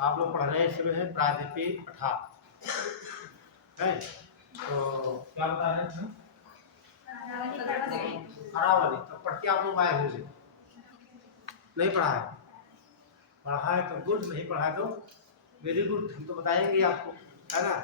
आप लोग पढ़ रहे हैं इसमें है प्रायद्वीपीय पठार है। तो क्या बता रहे हैं अरावली। तो पढ़ के आप लोग आए होंगे, नहीं पढ़ा है? पढ़ा है तो गुड, नहीं पढ़ा है तो वेरी गुड, हम तो बताएंगे आपको, है ना।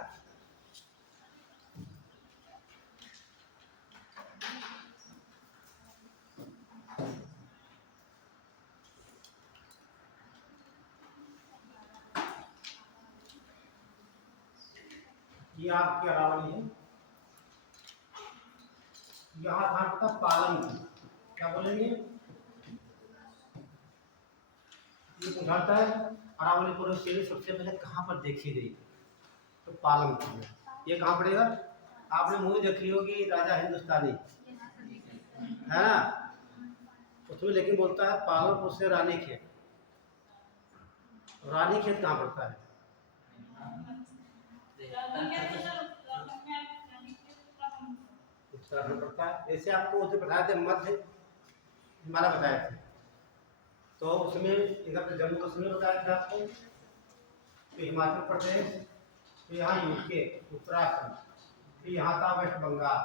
ये आपकी अरावली है। यहाँ था पता पालन की, क्या बोलेंगे? ये पूछाता है अरावली पर्वत श्रेणी सबसे पहले कहाँ पर देखी गई? तो पालन की है। ये कहाँ पड़ेगा? आपने मूवी देखी होगी राजा हिंदुस्तानी, है ना। उसमें लेकिन बोलता है पालनपुर से रानीखेत। रानीखेत कहाँ पड़ता है? उत्तराखंड पड़ता है। जैसे आपको उसे बताए थे मध्य हिमालय बताए थे, तो उसमें इधर जम्मू कश्मीर बताया था आपको, तो हिमाचल प्रदेश, तो यहाँ यूके उत्तराखंड, तो यहाँ था वेस्ट बंगाल,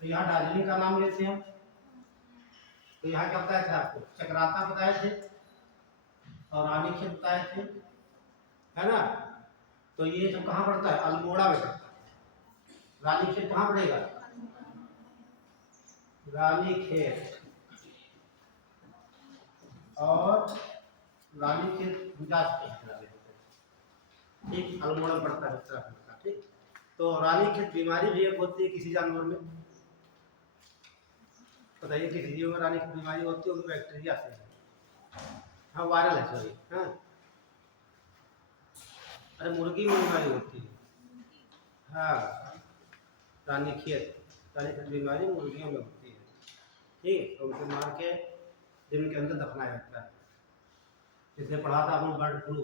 तो यहाँ दार्जिलिंग का नाम लेते हैं। तो यहाँ क्या बताया था आपको? चक्राता बताए थे और रानीखेत बताए थे, है ना। तो ये सब कहाँ पड़ता है? अल्मोड़ा में पड़ता है। रानीखेत कहाँ पड़ेगा? रानीखेत और रानीखेत ठीक, अल्मोड़ा पड़ता है उत्तराखंड का। ठीक, तो रानीखेत बीमारी भी एक होती है किसी जानवर में, बताइए किसी जीव में रानीखेत बीमारी होती है? बैक्टीरिया से, हाँ वायरल है सॉरी, हाँ। अरे मुर्गी में बीमारी होती है, हाँ रानीखेत बीमारी मुर्गियों में होती है। ठीक, तो उसे मार के जमीन के अंदर दफनाया जाता है, जिसने पढ़ा था आपने बर्ड फ्लू।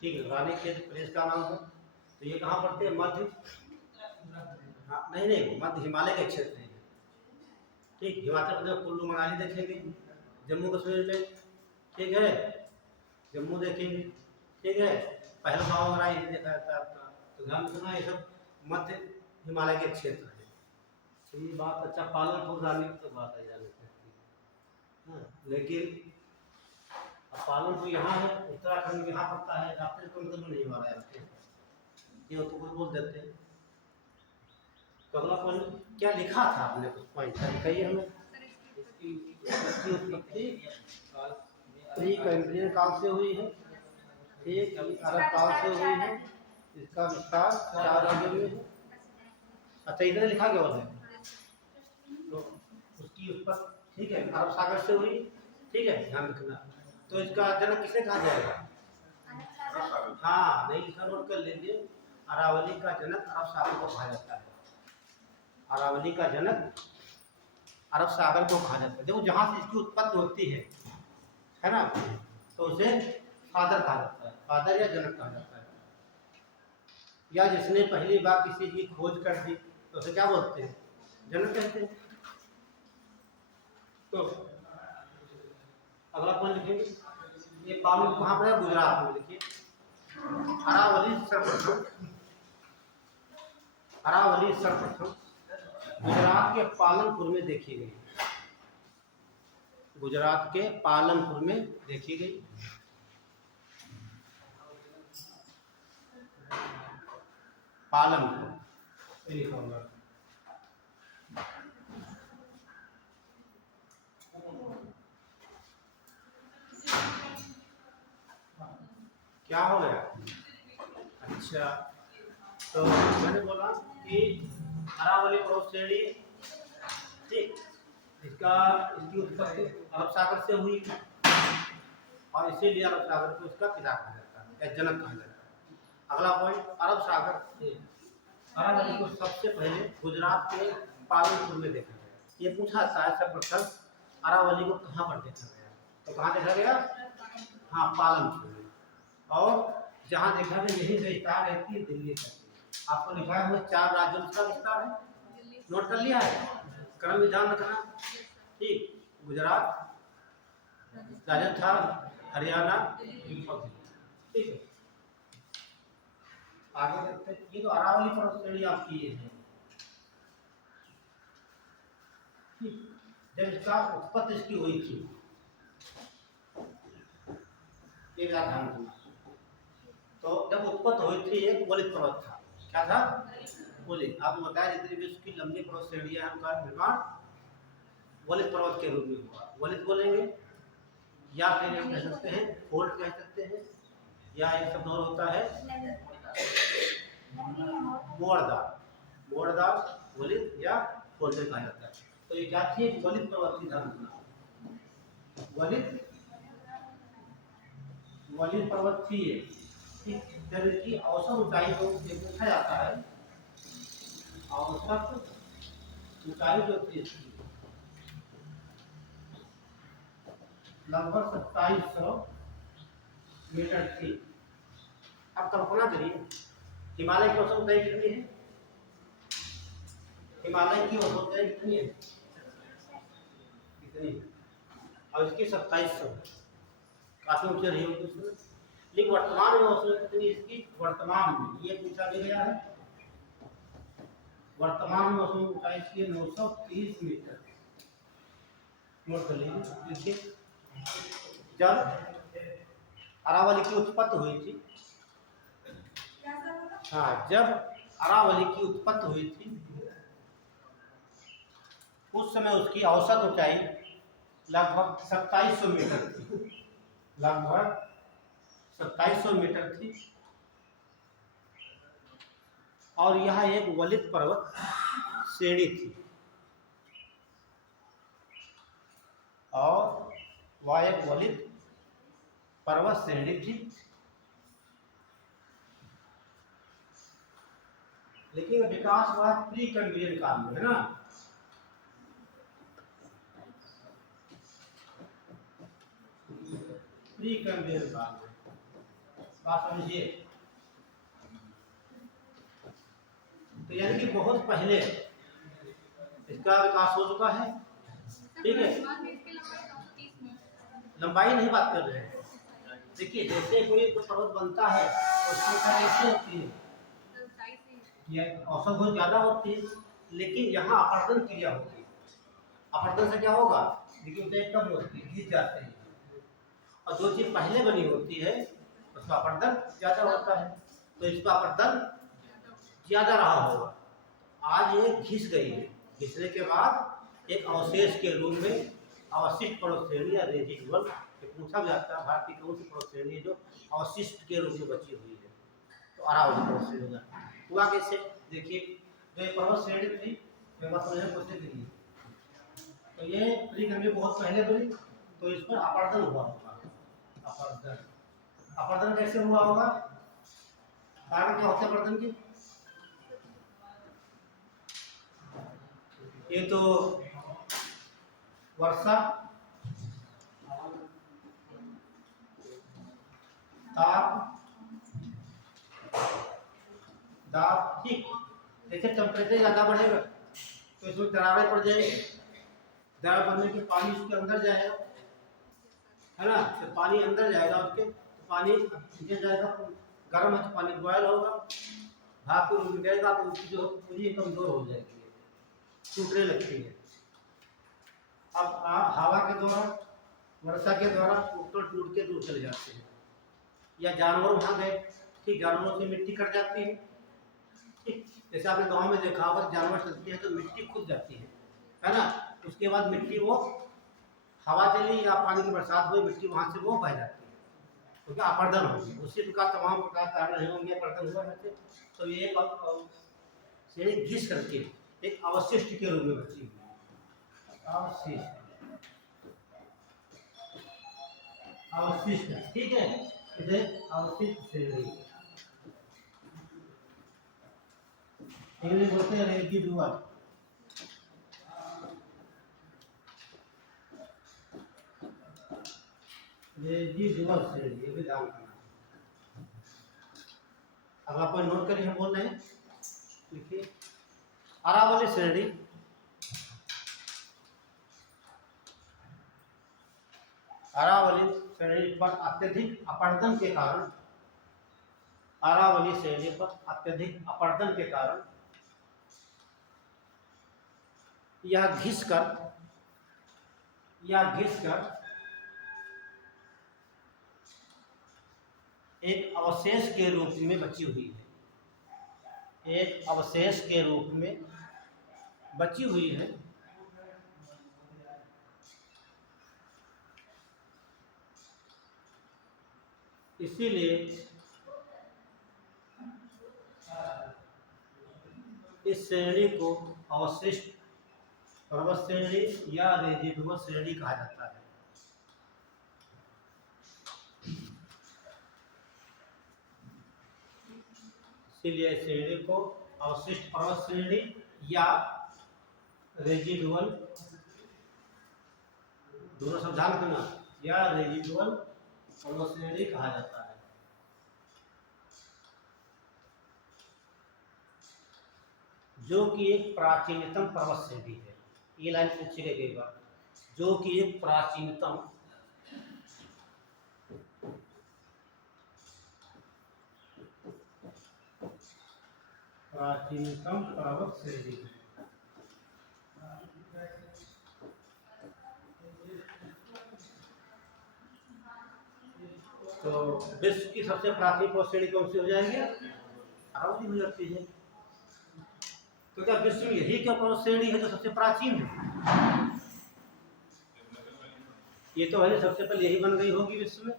ठीक है, रानीखेत प्रदेश का नाम है। तो ये कहाँ पड़ते हैं? मध्य, हाँ नहीं मध्य हिमालय के क्षेत्र है। ठीक, हिमाचल प्रदेश कुल्लू मनाली देखेंगे, जम्मू कश्मीर में, ठीक है, जम्मू देखेंगे, ठीक है, पहलगांव वगैरह ये देखा जाता है अपना। तो ध्यान रखना ये सब मध्य हिमालय के क्षेत्र है। तो ये बात अच्छा, पालनपुर जाने की तो बात है जाने की, हाँ, लेकिन पालनपुर यहाँ है, उत्तराखंड यहाँ पड़ता है, रास्ते को मतलब नहीं मारा जाते हैं, ये तो कुछ बोल देते हैं। तो अगला पॉइंट क्या लिखा था आपने? कुछ पॉइंट लिखाइए हमें। प्री कैंब्रियन काल से हुई है, ठीक, अरब काल से हुई है, इसका विस्तार 4 राज्यों में है। अच्छा इधर लिखा गया है, तो उसकी उत्पत्ति, ठीक है, अरब सागर से हुई, ठीक है, ध्यान रखना। तो इसका जनक किसे कहा जाएगा? हाँ नहीं लिखा, नोट कर लीजिए। अरावली का जनक अरब सागर को कहा जाता है। अरावली का जनक अरब सागर को कहा जाता है। देखो जहाँ से इसकी उत्पत्ति होती है ना, तो उसे फादर कहा जाता है, फादर या जनक कहा जाता है। या जिसने पहली बार किसी की खोज कर दी तो उसे क्या बोलते हैं? जनक कहते हैं। तो अगला पॉइंट लिखेंगे, ये पालन कहाँ पर है? गुजरात में। देखिए अरावली सर्वप्रथम, अरावली सर्वप्रथम गुजरात के पालनपुर में देखी गई। गुजरात के पालनपुर में देखी गई। पालनपुर लिखा होगा। क्या हो गया? अच्छा, तो मैंने बोला कि अरावली पर्वत श्रेणी, ठीक, इसकी उत्पत्ति अरब सागर से हुई और इसीलिए अरब सागर को इसका पिता कहा जाता है या जनक कहा जाता है। अगला पॉइंट, अरब सागर से अरावली को सबसे पहले गुजरात के पालनपुर में देखा गया। ये पूछा था सर्वप्रथम अरावली को कहाँ पर देखा गया? तो कहाँ देखा गया? हाँ पालनपुर में। और जहाँ देखा गया यही से विस्तार रहती है दिल्ली तक। आपको लिखा है हमें 4 राज्यों का विस्तार है, नोट कर लिया है, क्रम विधान रखना। ठीक, गुजरात, राजस्थान, हरियाणा, ठीक है, आगे देखते हैं। ये तो अरावली पर्वत श्रेणी आपकी ये है। जब इसका उत्पत्ति इसकी हुई थी, ये ध्यान रखना। तो जब उत्पत्ति हुई थी एक वलित पर्वत था। क्या था? वलित। आपको बताया जितनी भी उसकी लंबी पर्वत श्रेणियां हैं उनका निर्माण वलित पर्वत के रूप में हुआ। वलित बोलेंगे या फिर हम कह सकते हैं फोल्ड कह सकते हैं, या एक शब्द और होता है मोड़दार। मोड़दार वलित या फोल्डेड कहा जाता है। तो ये क्या थी? वलित पर्वत की धारणा। वलित पर्वत थी ये। जब इसकी औसत ऊंचाई को पूछा जाता है, औसत ऊंचाई जो थी इसकी लगभग 2700 मीटर थी। अब कल्पना करिए हिमालय की औसत ऊंचाई कितनी है? हिमालय की औसत ऊंचाई कितनी है? कितनी? और इसकी 2700, काफी ऊंची रही होगी उसमें। लेकिन वर्तमान में औसत कितनी इसकी? वर्तमान में ये पूछा गया है, वर्तमान में औसत ऊंचाई इसकी 930 मीटर। नोट कर लीजिए। जब अरावली की उत्पत्ति हुई थी, हाँ, जब अरावली की उत्पत्ति हुई थी उस समय उसकी औसत ऊंचाई लगभग 2700 मीटर थी। लगभग 2700 मीटर थी। और यह एक वलित पर्वत श्रेणी थी, और वह एक वलित पर्वत श्रेणी थी। लेकिन विकास हुआ प्री कैम्ब्रियन काल में, है ना? प्री कैम्ब्रियन काल में। बात समझिए। तो यानी कि बहुत पहले इसका विकास हो चुका है। ठीक है, लंबाई नहीं बात कर रहे हैं। देखिए जैसे कोई पर्वत बनता है उसकी कैसे होती है, औसत बहुत ज्यादा होती है, लेकिन यहाँ अपरदन क्रिया होती है। अपरदन से क्या होगा? देखिए ऊंचाई कम होती है, घिस जाते हैं, और जो चीज पहले बनी होती है उसका अपरदन ज्यादा होता है, तो इसका अपरदन ज्यादा रहा होगा। आज ये घिस गई है, घिसने के बाद एक अवशेष के रूप में अवशिष्ट पर्वत श्रेणी या रेजिडुअल पूछा जाता है, भारत की कौन सी पर्वत श्रेणी है जो अवशिष्ट के रूप में बची हुई है? तो अरावली पर्वत श्रेणी हुआ। कैसे? देखिए जो ये पर्वत श्रेणी थी कोसे के लिए, तो ये प्री कैम्ब्रियन बहुत पहले बनी, तो इस पर अपरदन हुआ होगा। अपरदन कैसे हुआ होगा? कारण क्या होते हैं अपरदन के? ये तो वर्षा, ताप, दाब। ठीक, जैसे टेम्परेचर ज्यादा बढ़ेगा तो इसमें दरारें पड़ जाएगी। दरार बनने के पानी उसके अंदर जाएगा, है ना? तो पानी अंदर जाएगा उसके, तो पानी नीचे जाएगा, गर्म है तो पानी बॉयल होगा, भाप को मिलेगा तो उसकी जो पूरी कमजोर हो जाएगी, टूटने लगती है। अब आप हवा के द्वारा, वर्षा के द्वारा ऊपर टूट के दूर चले जाते हैं, या जानवर वहां गए, ठीक, जानवरों से मिट्टी कट जाती है। ठीक, जैसे आपने गांव में देखा होगा जानवर चलते हैं तो मिट्टी खुद जाती है ना? उसके बाद मिट्टी वो हवा चली या पानी की बरसात हुई, मिट्टी वहां से वो बह जाती है, क्योंकि तो अपरदन होगी। उसी प्रकार तमाम प्रकार कारण नहीं होंगे, अपरदन हुआ करते। तो ये श्रेणी घिस करके एक अवशिष्ट के रूप में बची हुई है। अवशिष्ट, अवशिष्ट, ठीक है, इसे अवशिष्ट श्रेणी इंग्लिश बोलते हैं रेजिडुअल। रेजिडुअल श्रेणी, ये भी ध्यान रखना। अब आप नोट करिए, हम बोल रहे हैं, लिखिए अरावली श्रेणी अरावली श्रेणी पर अत्यधिक अपरदन के कारण अरावली श्रेणी पर अत्यधिक अपर्दन के कारण यह घिसकर एक अवशेष के रूप में बची हुई है, एक अवशेष के रूप में बची हुई है। इसीलिए इस श्रेणी को अवशिष्ट पर्वत श्रेणी या रेजिडुअल श्रेणी कहा जाता है। इसीलिए इस श्रेणी को अवशिष्ट पर्वत श्रेणी या रेजिडुअल, दोनों शब्द ध्यान रखना, या रेजिडुअल पर्वत श्रेणी कहा जाता है। जो कि एक प्राचीनतम पर्वत श्रेणी है। ये लाइन पूछी गई कई बार, जो कि एक प्राचीनतम पर्वत श्रेणी है। तो विश्व की सबसे प्राचीन पर्वत श्रेणी कौन सी हो जाएगी? अरावली हो जाती है। तो क्या विश्व में यही क्या पर्वत श्रेणी है जो सबसे प्राचीन है? ये तो है, सबसे पहले यही बन गई होगी विश्व में।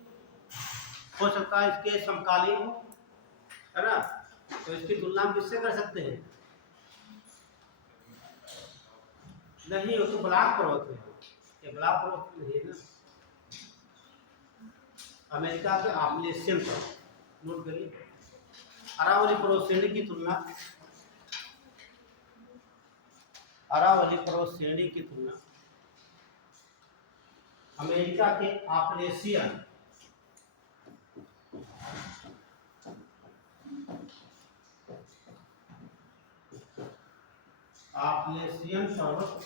हो सकता है इसके समकालीन हो, है ना, तो इसकी तुलना हम किससे कर सकते हैं? नहीं, वो तो ब्लैक पर्वत है, ये ब्लैक पर्वत नहीं है ना। अमेरिका के आपलेशियन पर्वत, नोट करिए। अरावली पर्वत श्रेणी की तुलना, अरावली पर्वत श्रेणी की तुलना अमेरिका के आपलेशियन पर्वत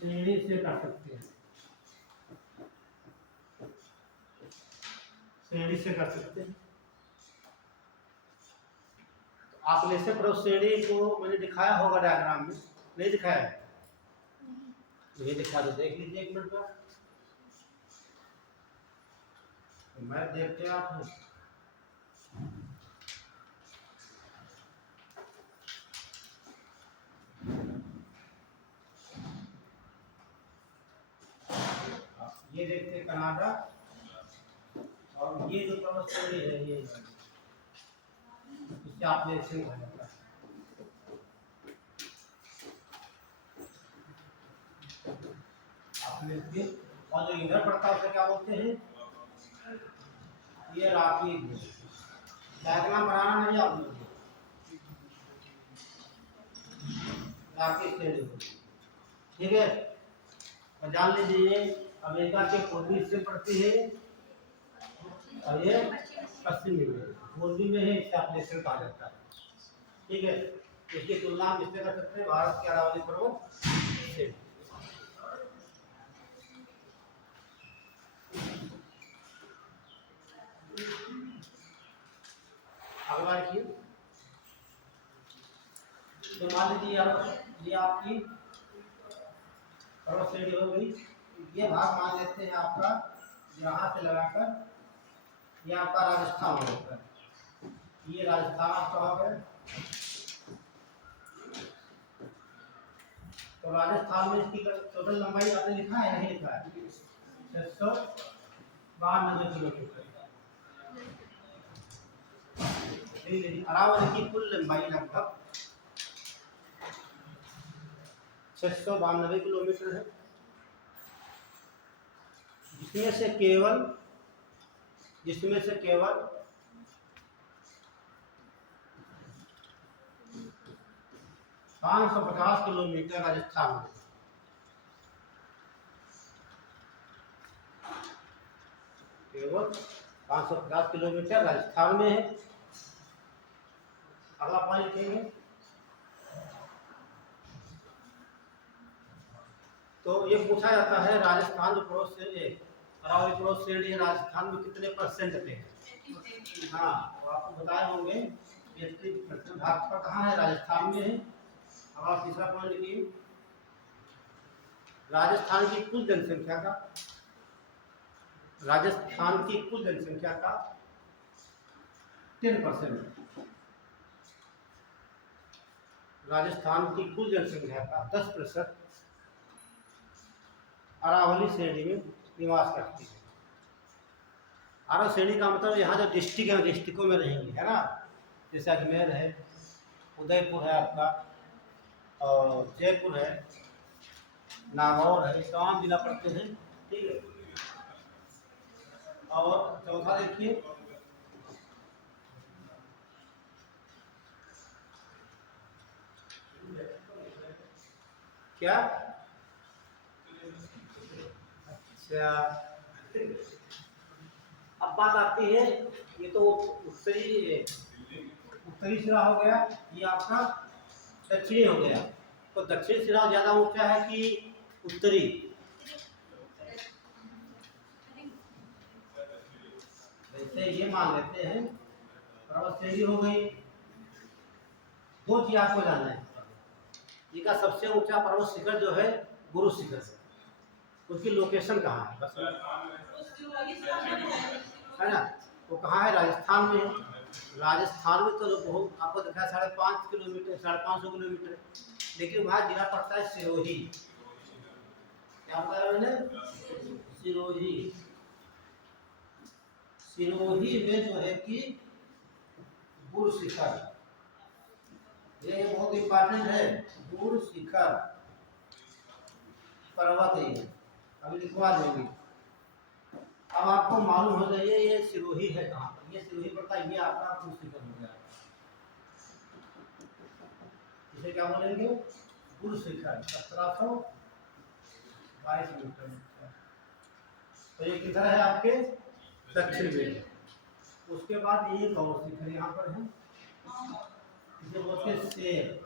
श्रेणी से कर सकते हैं, श्रेणी से कर सकते हैं। आपलेशियन पर्वत श्रेणी को मैंने दिखाया होगा डायग्राम में, नहीं दिखाया है? ये दिखा दो, देख लीजिए एक मिनट का। मैं देखते हैं आप ये देखते कनाडा, और ये जो पर्वत श्रेणी है ये इससे आपलेशियन कहा जाता है। आपलेशियन, और जो इधर पड़ता है उसे क्या बोलते हैं? ये राकी। डायग्राम बनाना नहीं आप लोग, राकी श्रेणी, ठीक है। और जान लीजिए अमेरिका के पूर्वी हिस्से पड़ती है और ये पश्चिमी में, पूर्वी में है, इससे आपलेशियन कहा जाता है, ठीक है। इसकी तुलना हम इससे कर सकते हैं भारत के अरावली पर्वत से। अगला देखिए, तो मान लीजिए ये आपकी पर्वत श्रेणी हो गई। ये भाग मान लेते हैं आपका यहाँ से लगाकर ये आपका राजस्थान होता है, ये राजस्थान आपका हो गया। तो राजस्थान में इसकी टोटल लंबाई आपने लिखा है, नहीं लिखा है? 692 किलोमीटर। अरावली की कुल लंबाई लगभग 692 किलोमीटर है, जिसमें से केवल 550 किलोमीटर राजस्थान में, केवल 550 किलोमीटर राजस्थान में है। अगला पॉइंट लिखेंगे, तो ये पूछा जाता है राजस्थान जो पर्वत श्रेणी, अरावली पर्वत श्रेणी राजस्थान में कितने % पे है? हाँ, तो आपको बताए होंगे ये दक्षिण भाग पर कहाँ है, राजस्थान में है। अब आप तीसरा पॉइंट लिखिए, राजस्थान की कुल जनसंख्या का, राजस्थान की कुल जनसंख्या का 10%, राजस्थान की कुल जनसंख्या का 10% अरावली श्रेणी में निवास करती है। अरावली श्रेणी का मतलब यहाँ जो डिस्ट्रिक्ट है, डिस्ट्रिक्टों में रहेंगे, है ना। जैसे अजमेर है, उदयपुर है आपका, और जयपुर है, नागौर है, तमाम जिला पड़ते हैं, ठीक है। और चौथा देखिए, क्या, अच्छा, अब बात आती है, ये तो उत्तरी सिरा हो गया, ये आपका दक्षिणी हो गया। तो दक्षिण सिरा ज्यादा ऊंचा है कि उत्तरी? वैसे ये मान लेते हैं, पर्वत श्रेणी हो गई। दो चीज आपको जानना है, इसका सबसे ऊंचा पर्वत शिखर जो है गुरु शिखर है, उसकी लोकेशन कहाँ है, बस है ना। वो कहाँ है, राजस्थान में है। राजस्थान में तो बहुत आपको दिखा है 5.5 किलोमीटर, 550 किलोमीटर, लेकिन वहाँ जिला पड़ता है सिरोही। क्या बताया मैंने, सिरोही। सिरोही में जो है कि गुरु शिखर, ये बहुत इंपॉर्टेंट है, गुरु शिखर पर्वत है, अभी लिखवा देंगे। अब आपको मालूम हो जाइए ये सिरोही है कहाँ पर, ये सिरोही पड़ता है, ये आपका गुरु शिखर हो गया। इसे क्या बोलेंगे, गुरु शिखर 1722 मीटर। तो ये किधर है, आपके दक्षिण में। उसके बाद ये और शिखर यहाँ पर है, इसे बोलते हैं शेर,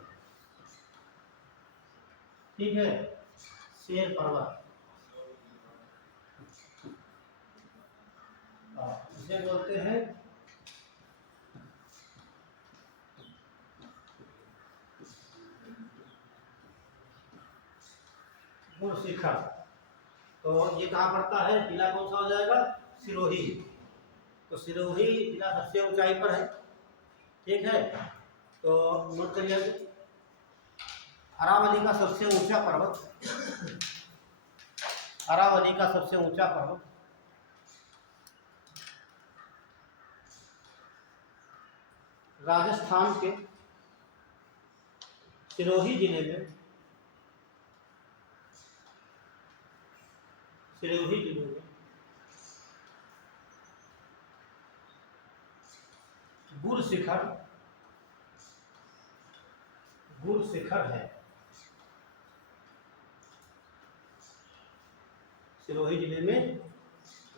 ठीक है, शेर पर्वत, इसे बोलते हैं गुरु शिखर। तो ये कहाँ पड़ता है, जिला कौन सा हो जाएगा, सिरोही। तो सिरोही जिला सबसे ऊंचाई पर है, ठीक है। तो नोट करिए, अरावली का सबसे ऊंचा पर्वत, अरावली का सबसे ऊंचा पर्वत राजस्थान के सिरोही जिले में, सिरोही जिले में गुरु शिखर, गुरु शिखर है। सिरोही जिले में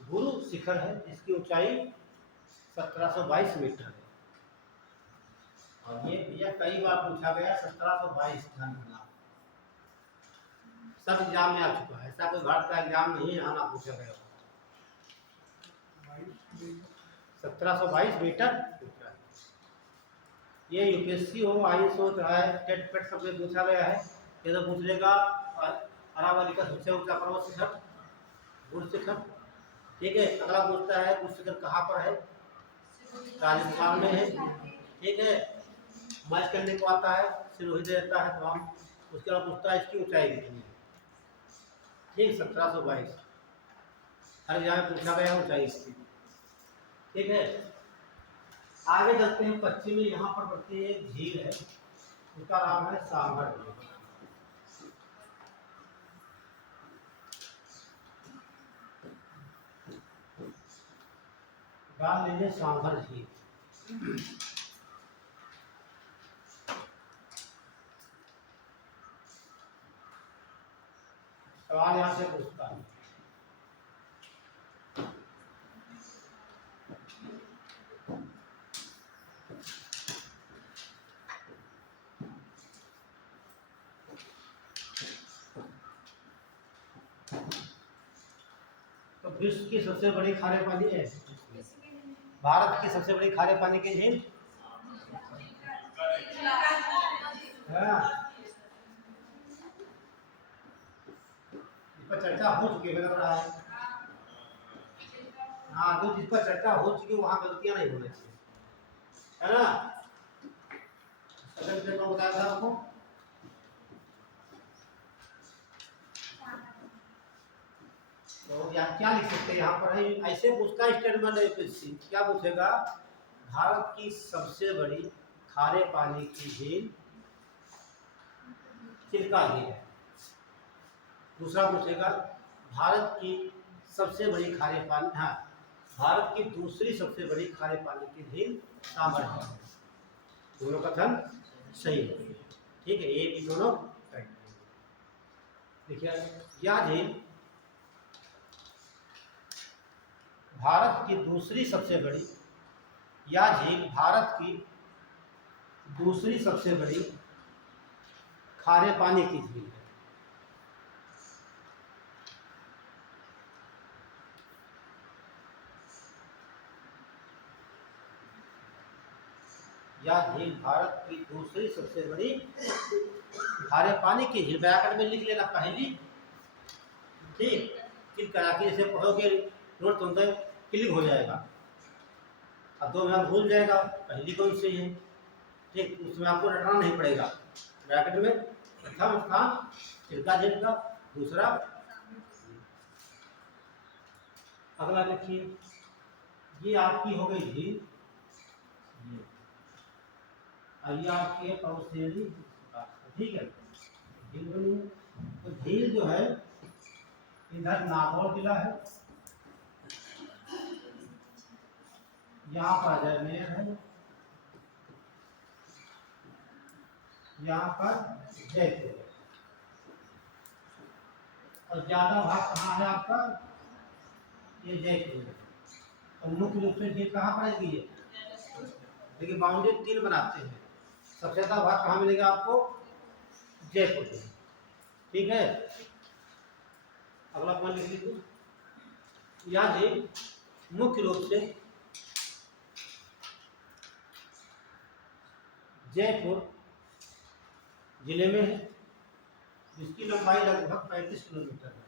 गुरु शिखर है, जिसकी ऊंचाई 1722 मीटर है। और ये भैया कई बार पूछा गया 1722, ध्यान रखना, सब एग्जाम में आ चुका है, ऐसा कोई भारत का एग्जाम नहीं है आना पूछा गया। 1722 मीटर ऊंचा है। ये यूपीएससी हो, आईएएस हो, चाहे टेट पेट सब में पूछा गया है। ये तो पूछ लेगा अरावली का सबसे ऊंचा पर्वत शिखर गुरु शिखर, ठीक है। अगला पूछता है गुरु शिखर कहाँ पर है, राजस्थान में है, ठीक है। मैच करने को आता है, सिरोही दे देता है, तो हम उसके बाद पूछता है इसकी ऊंचाई कितनी है, ठीक, 1722 हर जगह पूछा गया ऊंचाई इसकी, ठीक है। आगे चलते हैं, पश्चिम में यहाँ पर पड़ती है एक झील है, उसका नाम है सांभर झील। डाल लीजिए सांभर झील। सवाल यहाँ से पूछता है, तो विश्व की सबसे बड़ी खारे पानी है, भारत की सबसे बड़ी खारे पानी की झील इस पर चर्चा हो चुकी है, लग रहा है। हाँ, तो जिस पर चर्चा हो चुकी है वहाँ गलतियाँ नहीं होनी चाहिए, है ना। अगर मैं बताया था आपको, तो यहाँ क्या लिख सकते हैं, यहाँ पर है ऐसे उसका स्टेटमेंट है, क्या पूछेगा, भारत की सबसे बड़ी खारे पानी की झील चिल्का झील है। दूसरा पूछेगा भारत की सबसे बड़ी खारे पानी, हाँ, भारत की दूसरी सबसे बड़ी खारे पानी की झील साबर है। दोनों कथन सही है, ठीक है, ये भी दोनों सही। देखिए यह झील भारत की दूसरी सबसे बड़ी, यह झील भारत की दूसरी सबसे बड़ी खारे पानी की झील है। यह झील भारत की दूसरी सबसे बड़ी खारे पानी की झील, व्याकरण में लिख लेना पहली, ठीक, क्लिक करा के जैसे पढ़ोगे नोट तो क्लिक हो जाएगा। अब दो में भूल जाएगा पहली कौन सी है, ठीक, उसमें आपको रटना नहीं पड़ेगा। ब्रैकेट में प्रथम स्थान चिल्का झील का, दूसरा। अगला देखिए, ये आपकी हो गई झील, ये आपकी है पौसेली, ठीक है, झील बनी है। तो झील जो है इधर नागौर जिला है, यहाँ पर अजमेर है, यहाँ पर जयपुर है, और ज्यादा भाग कहाँ है आपका, ये जयपुर है। और मुख्य रूप से ये कहाँ पड़ेगी, ये देखिए बाउंड्री 3 बनाते हैं, सबसे ज्यादा भाग कहाँ मिलेगा आपको, जयपुर में, ठीक है। अगला पॉइंट लिख लीजिए, यह झील मुख्य रूप से जयपुर जिले में है, जिसकी लंबाई लगभग 35 किलोमीटर है।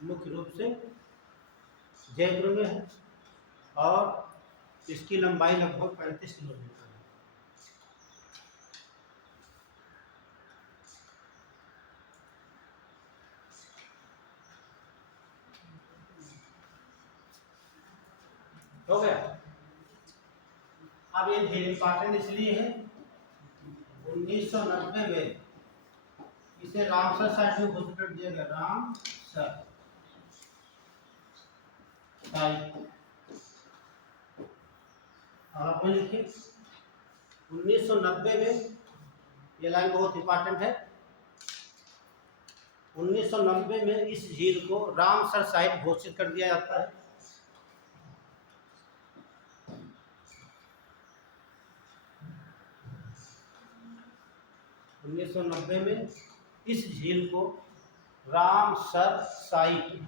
मुख्य रूप से जयपुर में है और इसकी लंबाई लगभग 35 किलोमीटर है। हो गया। अब ये झील इंपॉर्टेंट इसलिए है, 1990 में इसे रामसर साइट में घोषित कर दिया गया, रामसर साइट। आप लिखिए 1990 में, ये लाइन बहुत इंपॉर्टेंट है, 1990 में इस झील को रामसर साइट घोषित कर दिया जाता है। उन्नीस सौ 1990 में इस झील को रामसर साइट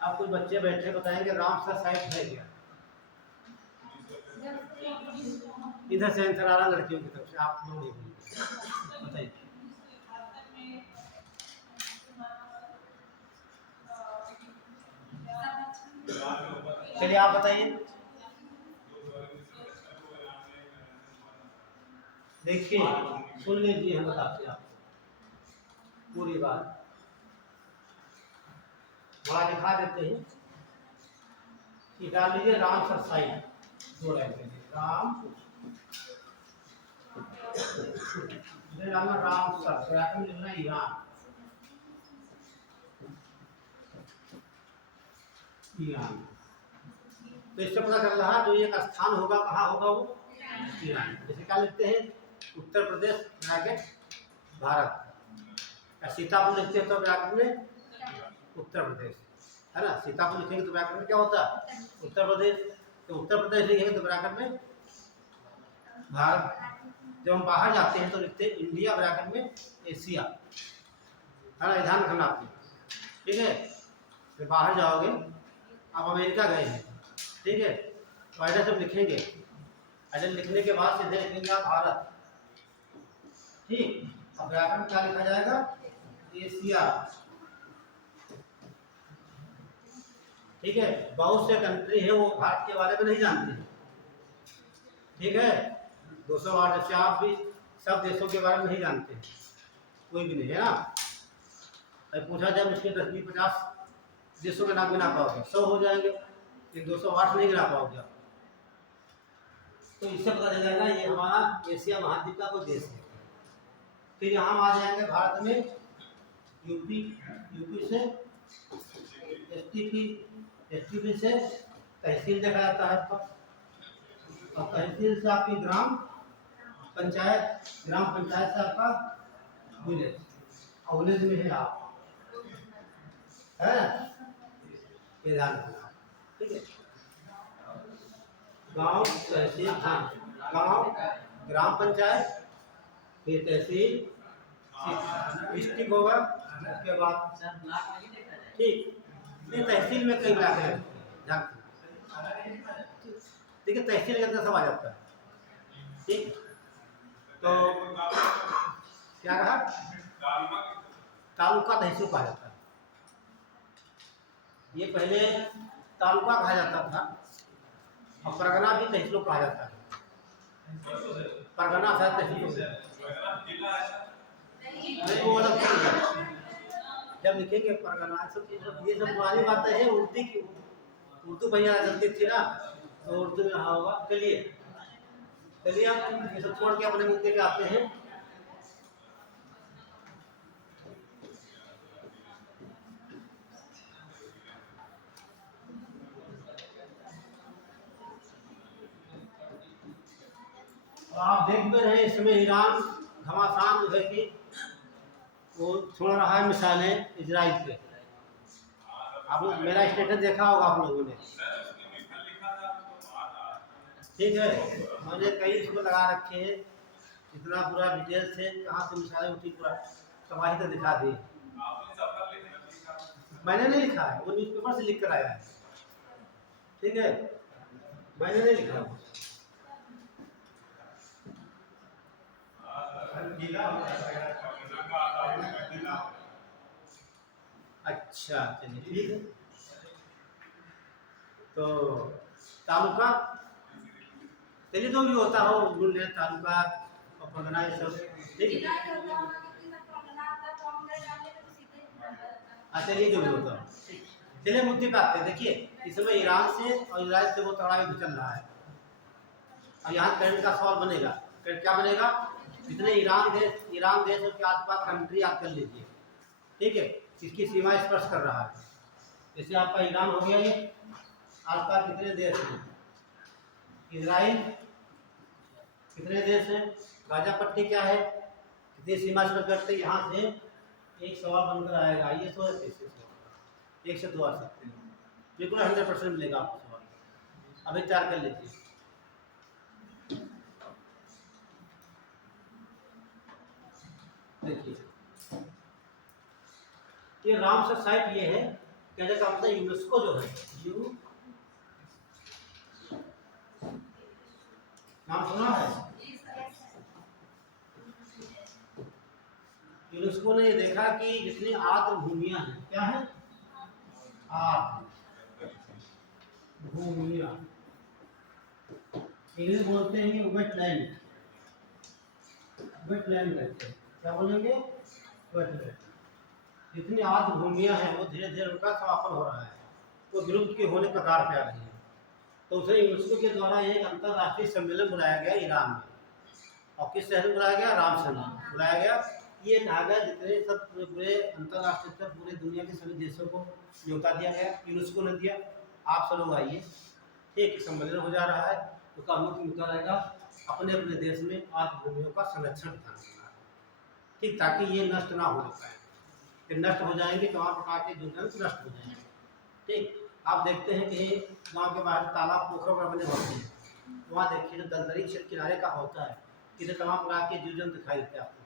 आप कोई बच्चे बैठे बताएंगे रामसर साइट है क्या, इधर से आंसर आ रहा लड़कियों की तरफ से, आप लोग नहीं बताइए। चलिए आप बताइए। देखिए सुन लीजिए, हम बताते हैं आपको पूरी बात, वहाँ दिखा देते हैं कि डाल लीजिए रामसर साइट, 2 लाइन के लिए राम, रामसर व्याकरण लिखना ईरान, ईरान। तो इससे पता चल रहा है जो एक स्थान होगा कहाँ होगा वो, ईरान। जैसे क्या लिखते हैं, उत्तर प्रदेश ब्रैकेट भारत, सीतापुर लिखते हैं तो ब्रैकेट में उत्तर प्रदेश, है ना। सीतापुर लिखेंगे तो व्याकरण में क्या होता है उत्तर प्रदेश, तो उत्तर प्रदेश लिखेंगे तो व्याकरण में भारत। जब हम बाहर जाते हैं तो लिखते हैं इंडिया, व्याकरण में एशिया, है ना, ध्यान रखना आपने, ठीक है। तो बाहर जाओगे, आप अमेरिका गए हैं, ठीक है, तो ऐसा जब लिखेंगे, ऐसा लिखने के बाद सीधे लिखेंगे आप भारत, ठीक। अब व्याकरण में क्या लिखा जाएगा, एशिया, ठीक है। बहुत से कंट्री है वो भारत के बारे में नहीं जानते, ठीक है। 208 से आप भी सब देशों के बारे में नहीं जानते, कोई भी नहीं, है ना। अब पूछा जब इसके 10-20-50 देशों के नाम गिना पाओगे, 100 हो जाएंगे, लेकिन 208 नहीं गिना पाओगे आप। तो इससे पता चल जाएगा ये हमारा एशिया महाद्वीप का कोई देश है। फिर यहाँ आ जाएंगे भारत में यूपी, यूपी से एसटीपी से तहसील देखा जाता है आपका, और तहसील से आपकी ग्राम पंचायत, ग्राम पंचायत से आपका विलेज, और विलेज में है आप, है ये ध्यान रखना, ठीक है। गांव, तहसील, हाँ, गांव, ग्राम पंचायत, फिर तहसील, डिस्ट्रिक्ट होगा, उसके बाद ठीक। ये तहसील में कई ब्लॉक है, देखिए तहसील के अंदर सब आ जाता है, ठीक। तो क्या कहा, तालुका तहसील कहा जाता है। ये पहले तालुका कहा जाता था, और परगना भी तहसील कहा जाता है। परगना शायद तहसील नहीं, वो अलग चीज है। जब लिखेंगे परगना, सब ये सब पुरानी बातें हैं, उर्दू की, उर्दू भैया चलती थी ना, तो उर्दू में हाँ होगा। चलिए चलिए आप ये सब छोड़ के अपने मुद्दे पे आते हैं। आप देख भी रहे इस समय ईरान घमासान जो है कि वो छोड़ रहा है मिसाइलें इजराइल पे। आप लोग मेरा स्टेटस देखा होगा आप लोगों ने, ठीक है। मैंने कई इसमें लगा रखे हैं, इतना पूरा डिटेल से कहाँ से मिसाइलें उठी, पूरा तबाही तो दिखा दी। मैंने नहीं लिखा है, वो न्यूज़पेपर से लिख कर आया है, ठीक है, मैंने नहीं लिखा। अच्छा चलिए ठीक है। तो तालुका, चलिए जो भी होता हो, तालुका और परगना ये सब, ठीक है। चलिए जो भी होता हो, चलिए मुद्दे पे आते हैं। देखिए इस समय ईरान से और इजराइल से वो तड़ाई भी चल रहा है, और यहाँ करंट का सवाल बनेगा। करंट क्या बनेगा, जितने ईरान देश और के आसपास कंट्री आप कर लीजिए, ठीक है, इसकी सीमा स्पर्श कर रहा है। जैसे आपका ईरान हो गया, ये आसपास कितने देश हैं, इजराइल कितने देश हैं, गाजा पट्टी क्या है, कितनी सीमा स्पर्श करते हैं। यहाँ से एक सवाल बनकर आएगा, ये 1 से 2 आ सकते हैं, बिल्कुल 100% मिलेगा आपको सवाल। अभी तैयार कर लीजिए। देखिए ये रामसर साइट ये है, कहने का मतलब यूनेस्को जो है, नाम सुना है, यूनेस्को ने ये देखा कि जितनी आर्द्र भूमियां हैं, क्या है, आर्द्र भूमियां, इंग्लिश बोलते हैं वेटलैंड, वेटलैंड कहते हैं, क्या बोलेंगे, वेटलैंड। जितनी आर्द्र भूमियां हैं वो धीरे धीरे उनका समापन हो रहा है, वो विलुप्त के होने कगार पे आ रही है। तो उसे यूनेस्को के द्वारा एक अंतर्राष्ट्रीय सम्मेलन बुलाया गया ईरान में, और किस शहर में बुलाया गया, रामसर में बुलाया गया। ये कहा गया जितने सब पूरे अंतर्राष्ट्रीय स्तर पूरे दुनिया के सभी देशों को न्योता दिया गया, यूनेस्को ने दिया, आप सब लोग आइए, एक सम्मेलन हो जा रहा है। उसका मुख्य मुद्दा रहेगा अपने अपने देश में आर्द्र भूमियों का संरक्षण करना, ठीक, ताकि ये नष्ट ना हो पाए। फिर नष्ट हो जाएंगे तो वहाँ प्रकार के जो नष्ट हो जाएंगे, ठीक। आप देखते हैं कि गांव के बाहर तालाब पोखर बने होते हैं, वहाँ देखिए जो दलदली क्षेत्र किनारे का होता है, कितने तमाम प्रकार के जीव जंतु दिखाई देते हैं आपको,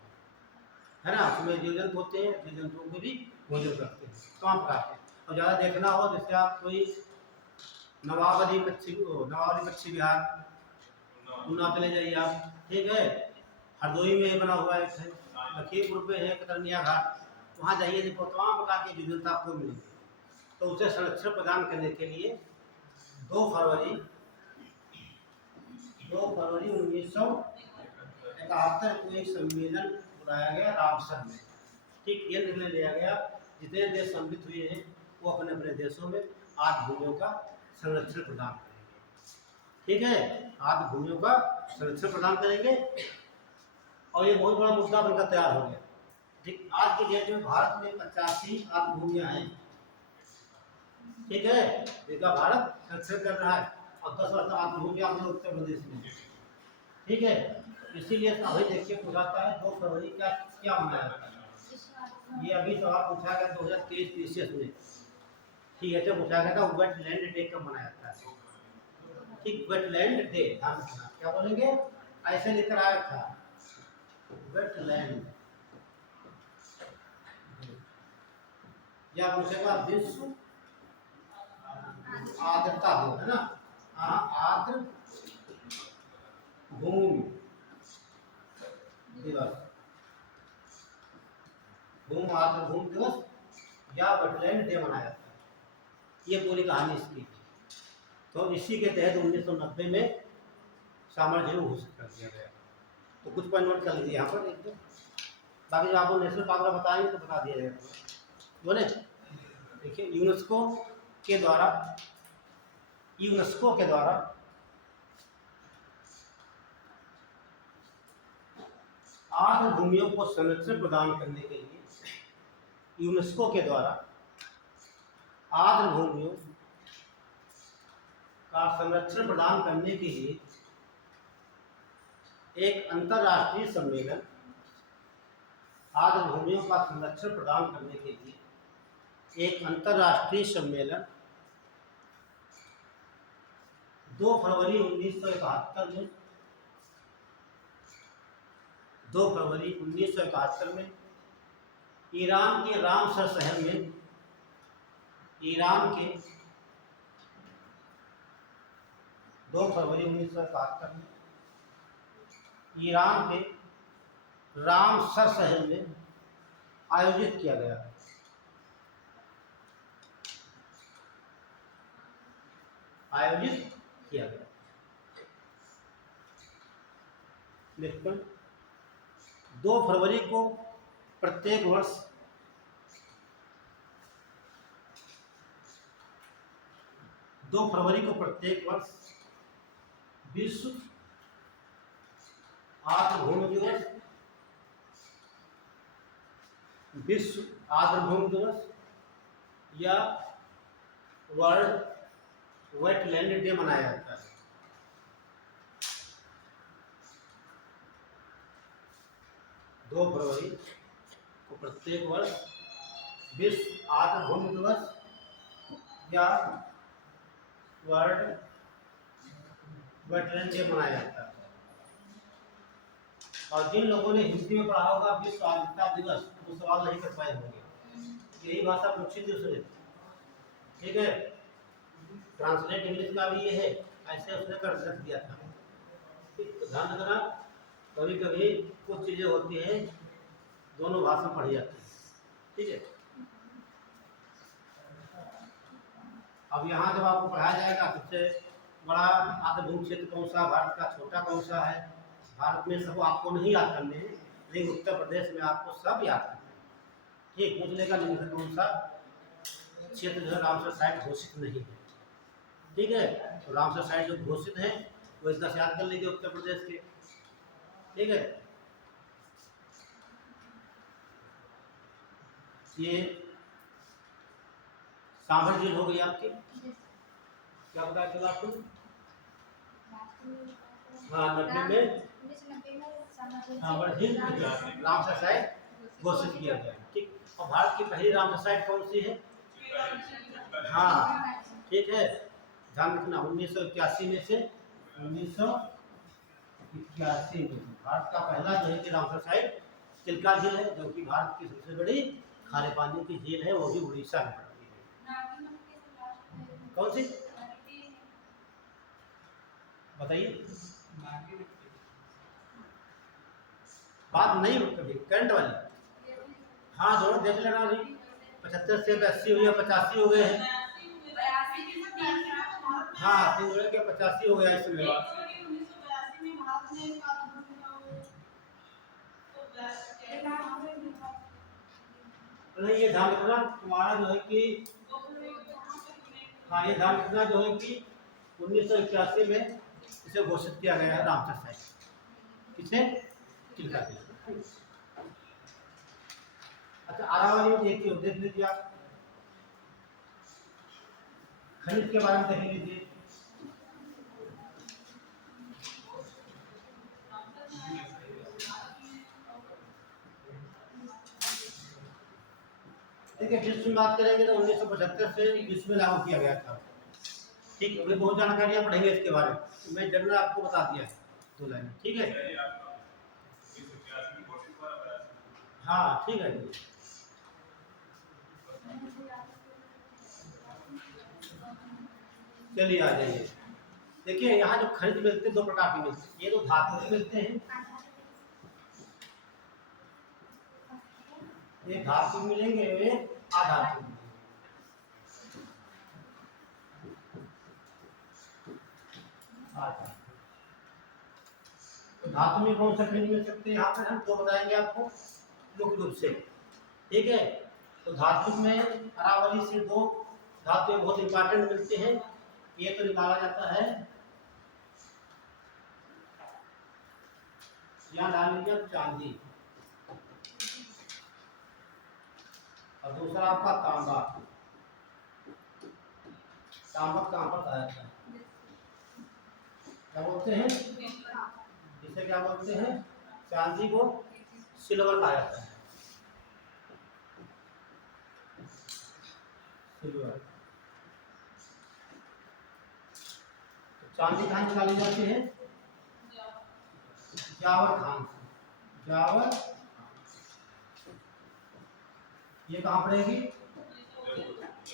है ना। उसमें जीव जंतु होते हैं, जीव जंतुओं को भी भोजन करते हैं तमाम प्रकार के। और ज़्यादा देखना हो जैसे आप कोई नवाबली पक्षी विहार उन्ना चले जाइए आप, ठीक है। हरदोई में बना हुआ है, लखीमपुर पे है कतरनिया घाट, वहाँ जाइए देखो तमाम प्रकार के जीव जंतु आपको मिलेंगे। तो उसे संरक्षण प्रदान करने के लिए 2 फरवरी 1971 को एक सम्मेलन बुलाया गया रामसर में, ठीक। ये निर्णय लिया गया जितने देश सम्मिलित हुए हैं वो अपने अपने देशों में आठ भूमियों का संरक्षण प्रदान करेंगे, ठीक है। आठ भूमियों का संरक्षण प्रदान करेंगे और ये बहुत बड़ा मुद्दा बनकर तैयार हो गया, ठीक। आज की डेट में भारत में 85 आठ भूमियाँ हैं, ठीक है, जिनका भारत संरक्षण कर रहा है। और 10 वर्ष आठ भूमियाँ अपने उत्तर प्रदेश में, ठीक है। इसीलिए अभी देखिए पूछाता है 2 फरवरी का क्या मनाया जाता है। ये अभी सवाल पूछा गया 2023 पीसीएस में, ठीक है। पूछा गया था वेटलैंड डे कब मनाया जाता है, ठीक। वेटलैंड डे, ध्यान रखना क्या बोलेंगे, ऐसे लिखकर आया था वेटलैंड, या पूछेगा विश्व आर्द्रता हो, है ना। हाँ, आर्द्र भूमि दिवस, आर्द्र भूमि दिवस या वेटलैंड डे मनाया जाता है। ये पूरी कहानी इसकी। तो इसी के तहत 1990 में सामर्थ्य जिला घोषित कर दिया गया। तो कुछ पॉइंट नोट कर लीजिए यहाँ पर एक, बाकी जो आपको नेशनल पार्क बताएंगे तो बता दिया जाएगा, बोले। देखिए यूनेस्को के द्वारा आर्द्र भूमियों को संरक्षण प्रदान करने के लिए, यूनेस्को के द्वारा आर्द्र भूमियों का संरक्षण प्रदान करने के लिए एक अंतर्राष्ट्रीय सम्मेलन, आर्द्र भूमियों का संरक्षण प्रदान करने के लिए एक अंतर्राष्ट्रीय सम्मेलन 2 फरवरी 1971 में 2 फरवरी 1971 में ईरान के रामसर शहर में, ईरान के 2 फरवरी 1971 में ईरान के रामसर शहर में आयोजित किया गया। नेक्स्ट 2 फरवरी को प्रत्येक वर्ष विश्व आर्द्र भूमि दिवस, या वर्ल्ड वेटलैंड डे मनाया जाता है। 2 फरवरी को प्रत्येक वर्ष विश्व आर्द्र भूमि दिवस या वर्ल्ड वेटलैंड डे मनाया जाता है। और जिन लोगों ने हिंदी में पढ़ा होगा विश्व आर्द्रता दिवस, वो सवाल नहीं कर पाए होंगे, यही भाषा पूछी थी उसने, ठीक है। ट्रांसलेट इंग्लिश का भी ये है, ऐसे उसने कर रख दिया था। तो ध्यान रखना, कभी कभी कुछ चीज़ें होती हैं दोनों भाषा पढ़ी जाती है, ठीक है। अब यहाँ जब आपको पढ़ाया जाएगा सबसे बड़ा आर्द्र भूमि क्षेत्र कौन सा, भारत का छोटा कौन सा है, भारत में सब आपको नहीं याद करने हैं, लेकिन उत्तर प्रदेश में आपको सब याद करने हैं, ठीक। पूछ लेगा नहीं कौन सा क्षेत्र जो है रामसर साइट घोषित नहीं है, ठीक है। तो रामसर साइट जो घोषित है वो इसका याद कर लीजिए उत्तर प्रदेश के, ठीक है। ये सांभर झील हो गई आपकी, क्या बताया चला आपको, हाँ 90 में सांभर झील रामसर साइट घोषित किया गया, ठीक। और भारत की पहली रामसर साइट कौन सी है, हाँ ठीक है, ध्यान रखना 1981 में से 1981 में भारत का पहला जो है कि रामसर साइट चिल्का झील है, जो कि भारत की सबसे बड़ी खारे पानी की झील है, वो भी उड़ीसा में पड़ती है। कौन सी बताइए? बात नहीं कभी करंट वाली, हाँ दोनों देख लेना अभी 75 से 80 हो गया, 85 हो गए हैं। हाँ 3 जोड़े के 85 हो गया इसमें। नहीं ये ध्यान रखना तुम्हारा जो है कि, हाँ ये ध्यान रखना जो है कि 1981 में इसे घोषित किया गया है रामसर साइट, किसने? चिल्का झील। अच्छा आरावली देखिए, देख लीजिए आप, खनिज के बारे में देख लीजिए। देखिए विश्व में बात करेंगे तो 1975 से विश्व में लागू किया गया था। ठीक है, बहुत जानकारियां पढ़ेंगे इसके बारे में, तो मैं जनरल आपको बता दिया है 2 लाइन, ठीक है? हाँ ठीक है। चलिए आ जाइए, देखिए यहाँ जो खनिज मिलते हैं 2 प्रकार के मिलते हैं, ये तो धातु के मिलते हैं, ये धातु मिलेंगे, वे अधातु मिलेंगे। तो धातु में कौन सा खनिज मिल सकते हैं, यहाँ पर हम 2 बताएंगे आपको मुख्य रूप से, ठीक है? तो धातु में अरावली से 2 धातु बहुत इंपॉर्टेंट मिलते हैं, ये तो निकाला जाता है, यहाँ डाल लीजिए चांदी, और दूसरा आपका तांबा। तांबा कहाँ पर पाया जाता है? क्या बोलते हैं इसे, क्या बोलते हैं? चांदी को सिल्वर कहा जाता है, सिल्वर। तो चांदी कहाँ निकाली जाती है? जावर खान से, जावर, ये कहाँ पड़ेगी?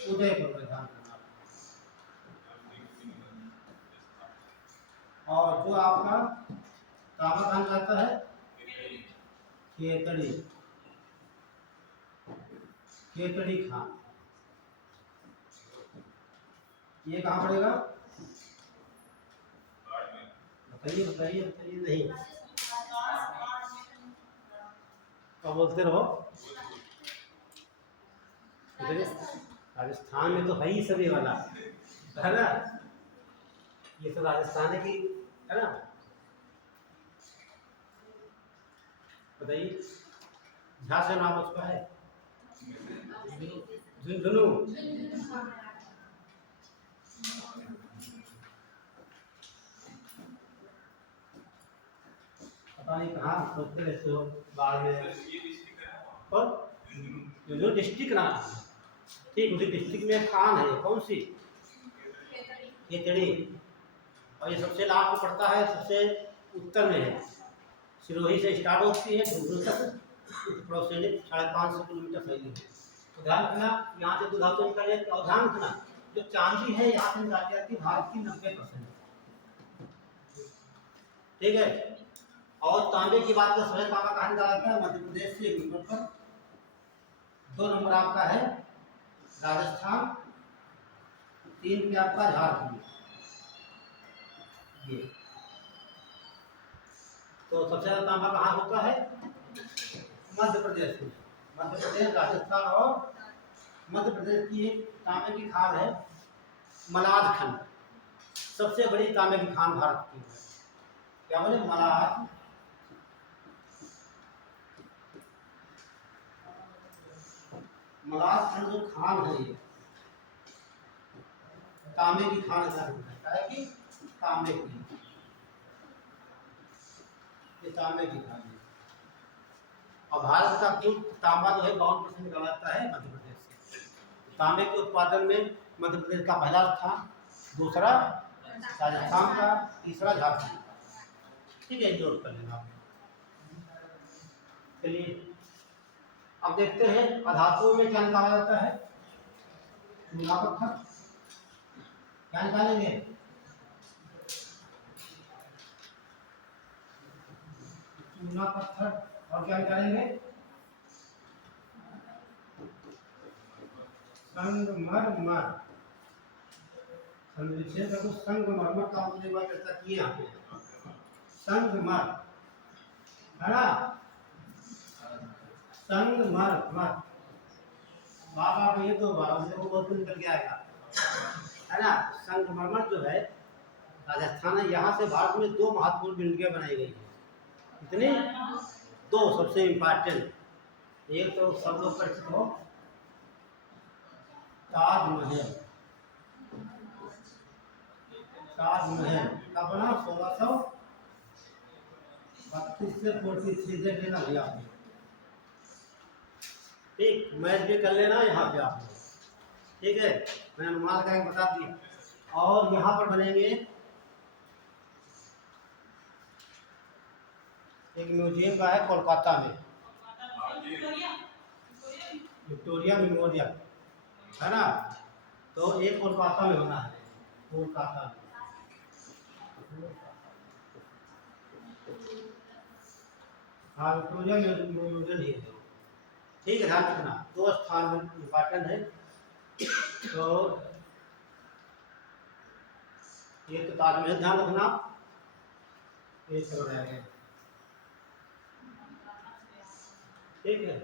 उदयपुर में, ध्यान करना। और जो आपका तांबा कहाँ जाता है? केतड़ी, केतड़ी खान, ये कहाँ पड़ेगा? बताइए बताइए बताइए, नहीं क्या बोलते रहो? राजस्थान में तो है ही सभी वाला, है ना? ये तो राजस्थान की है ना? बताइए, झा से नाम उसका है, झुंझुनू। पता नहीं कहाँ सोचते रहते हो बाढ़ में, और जो डिस्ट्रिक्ट नाम है, ठीक, उसी डिस्ट्रिक्ट में खान है, कौन सी? केतड़ी। और ये सबसे लास्ट में पड़ता है, सबसे उत्तर में है, सिरोही से स्टार्ट होती है, झुंझुनू तक अप्रोक्सीमेटली 550 किलोमीटर फैली है। तो ध्यान रखना, यहाँ से 2 धातु निकाल जाती है, और ध्यान रखना जो चांदी है यहाँ से निकाली जाती है भारत की 90%, ठीक है? और तांबे की बात कर, स्वयं तांबा कहाँ निकाला जाता है? मध्य प्रदेश से 1 नंबर पर, 2 नंबर आपका है राजस्थान, 3 पे आपका झारखंड। ये तो सबसे ज्यादा तांबा कहाँ होता है? मध्य प्रदेश में, मध्य प्रदेश, राजस्थान और मध्य प्रदेश की एक तांबे की खान है मलाद खंड, सबसे बड़ी तांबे की खान भारत की है, क्या बोले? मलाद। मलाद खंड जो खान है, ये तांबे की खान है कि तांबे की, ये तांबे की खान है। और भारत का कुल तांबा जो है 52% निकाला जाता है मध्य प्रदेश से, तांबे के उत्पादन में मध्य प्रदेश का पहला स्थान, दूसरा राजस्थान का, तीसरा झारखंड। ठीक है, नोट कर लेना आप। चलिए अब देखते हैं अधातुओं में क्या निकाला जाता है। चूना पत्थर क्या निकालेंगे, चूना पत्थर, और क्या निकालेंगे, संगमरमर। संगमरमर का हमने एक बार चर्चा की यहाँ पे, संगमर है ना, संगमरमर। बाबा ये तो बहुत निकल के आएगा, है ना। संगमरमर जो है राजस्थान है, यहाँ से भारत में दो महत्वपूर्ण बिल्डिंगें बनाई गई है। कितनी, दो सबसे इम्पोर्टेंट। एक तो सब लोग परिचित हो, ताजमहल। ताजमहल कब बना, 1632 से 43 देख लेना भैया। ठीक, मैच भी कर लेना यहाँ पे आप, ठीक है, मैंने अनुमान लगा के बता दिया। और यहाँ पर बनेंगे एक म्यूजियम का है कोलकाता में, विक्टोरिया मेमोरियल, है ना। तो एक कोलकाता में होना है, कोलकाता में। हाँ, विक्टोरिया मेमोरियल ही है। ठीक है, ध्यान रखना, दो स्थान इम्पोर्टेंट है। तो ये तो ताजमहल ध्यान रखना, ये सब रहेगा। ठीक है,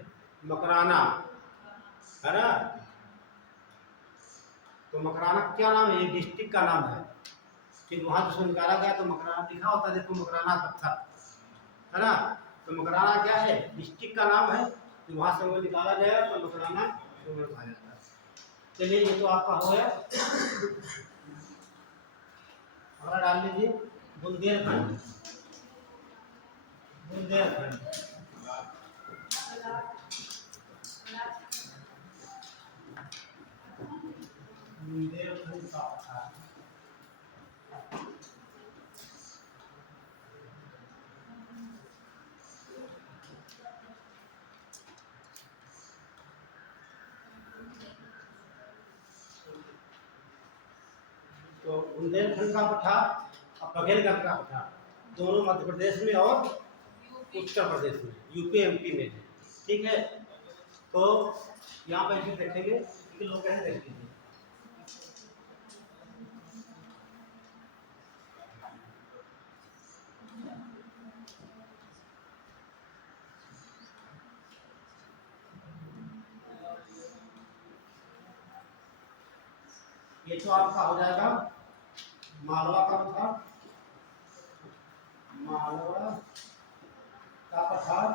मकराना है ना, तो मकराना क्या नाम है, डिस्ट्रिक्ट का नाम है। फिर वहां से निकाला गया तो मकराना लिखा होता है, देखो मकराना पत्थर है ना। तो मकराना क्या है, डिस्ट्रिक्ट का नाम है, तो वहां से वो निकाला गया तो मकराना कहा जाता है। चलिए ये तो आपका हो गया। अगला डाल लीजिए बुंदेलखंड। बुंदेलखंड बुंदेलखंड का पठार। तो बुंदेलखंड का पठार और बघेलखंड का पठार दोनों मध्य प्रदेश में और उत्तर प्रदेश में, यूपी एमपी में है। ठीक है, तो यहाँ पर भी देखेंगे कि लोग कैसे देख लीजिए। ये तो आपका हो जाएगा मालवा का पठार, मालवा का पठार।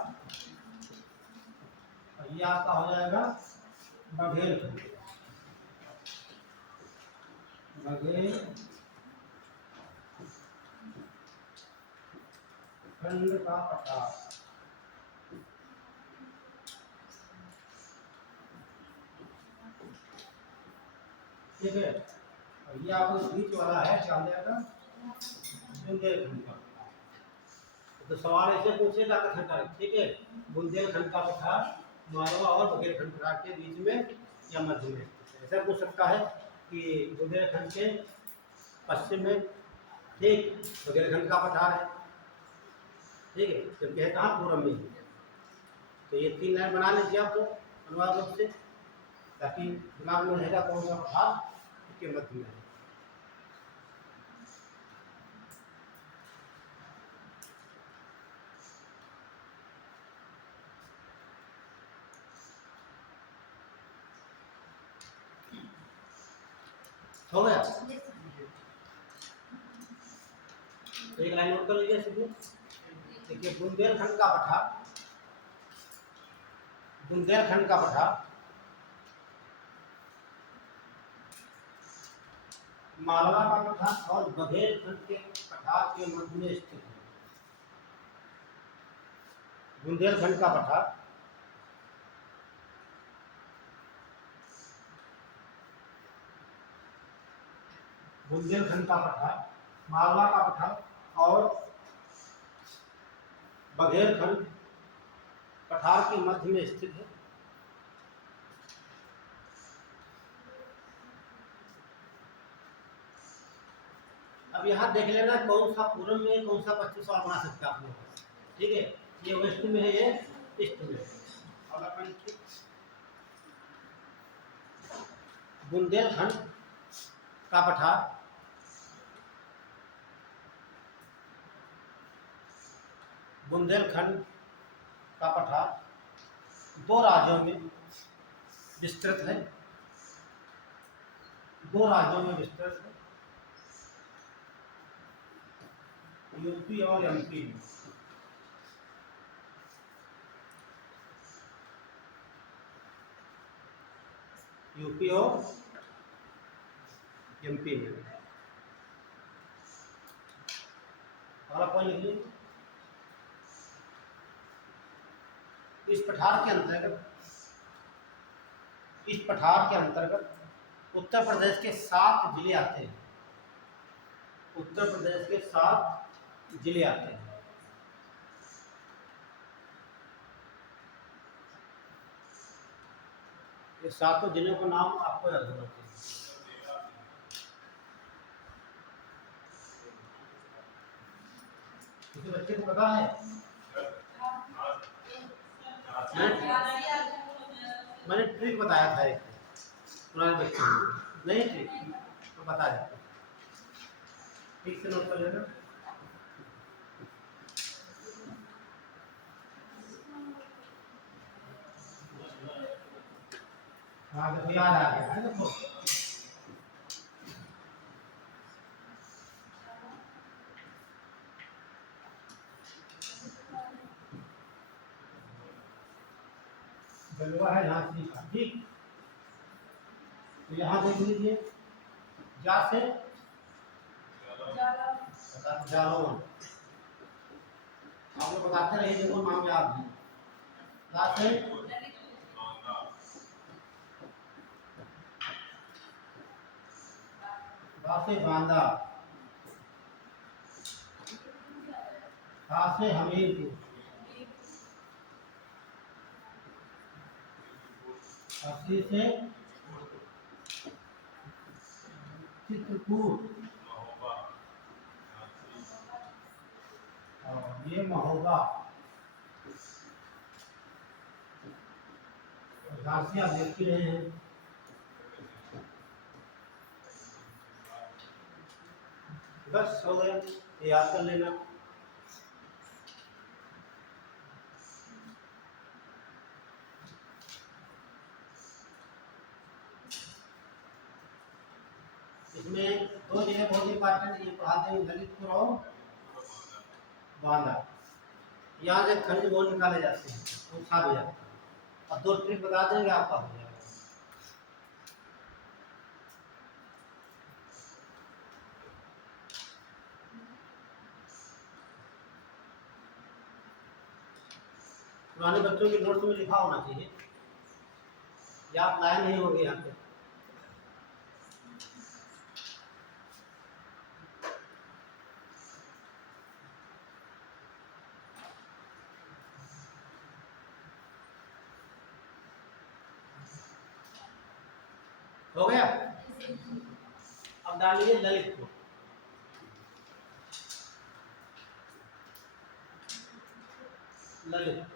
ये आपका हो जाएगा बघेलखंड, बघेलखंड का पठार। ठीक है, ये आपको बीच वाला है, क्या हो जाएगा बुंदेलखंड का। तो सवाल ऐसे पूछेगा कथन का, ठीक है, बुंदेलखंड का पठार मालवा और बघेलखंड पठार के बीच में या मध्य में। ऐसा पूछ सकता है कि बुंदेलखंड के पश्चिम में, ठीक, बघेलखंड का पठार है, ठीक है, जबकि है कहाँ, पूरब में। तो ये तीन लाइन बना लीजिए आप तो अनुवाद रूप से, ताकि दिमाग में रहेगा कौन सा पठार के मध्य में है। हो गया, एक लाइन नोट कर लीजिए सीधे। देखिए बुंदेलखंड का पठार, बुंदेलखंड का पठार मालवा का पठार और बघेलखंड के पठार के मध्य में स्थित है। बुंदेलखंड का पठार बुंदेलखंड का पठार, मालवा का पठार और बघेलखंड पठार के मध्य में स्थित है। अब यहाँ देख लेना कौन सा पूर्व में कौन सा पश्चिम सवाल बना सकता है आप लोग। ठीक है, ये वेस्ट में है, ये ईस्ट में। अगला पॉइंट, बुंदेलखंड का पठार बुंदेलखंड का पठार 2 राज्यों में विस्तृत है, 2 राज्यों में विस्तृत है, यूपी और एमपी में। यूपी और एमपी में। अगला पॉइंट लिखिए, इस पठार के अंतर्गत उत्तर प्रदेश के 7 जिले आते हैं। उत्तर प्रदेश के 7 जिले आते हैं। ये 7 जिलों का नाम आपको याद होना चाहिए। किसी बच्चे को पता है? मैंने ट्रिक बताया था एक पुराने बच्चे को, नहीं ट्रिक तो बता देता, ठीक से नोट कर लेना। हाँ तो याद आ गया है देखो। गलवा है यहाँ से, ठीक। तो यहाँ देख लीजिए, जा से जालौन, आप लोग बताते रहिए, देखो नाम याद है। जा से बांदा, हाँ से हमीरपुर, अस्सी से चित्रकूट, और ये महोबा, झांसी आप देख ही रहे हैं। बस हो गया, याद कर लेना। इसमें 2 जिले बहुत इंपॉर्टेंट ये पढ़ा देंगे, ललितपुर और बांदा। यहाँ से खनिज बहुत निकाले जाते हैं, वो खा भी जाते हैं। अब 2 ट्रिक बता देंगे, आपका हो जाएगा। पुराने बच्चों के नोट्स में लिखा होना चाहिए, या आप लाए नहीं होगी यहाँ पे। हो गया? अब डालिए ललितपुर। ललितपुर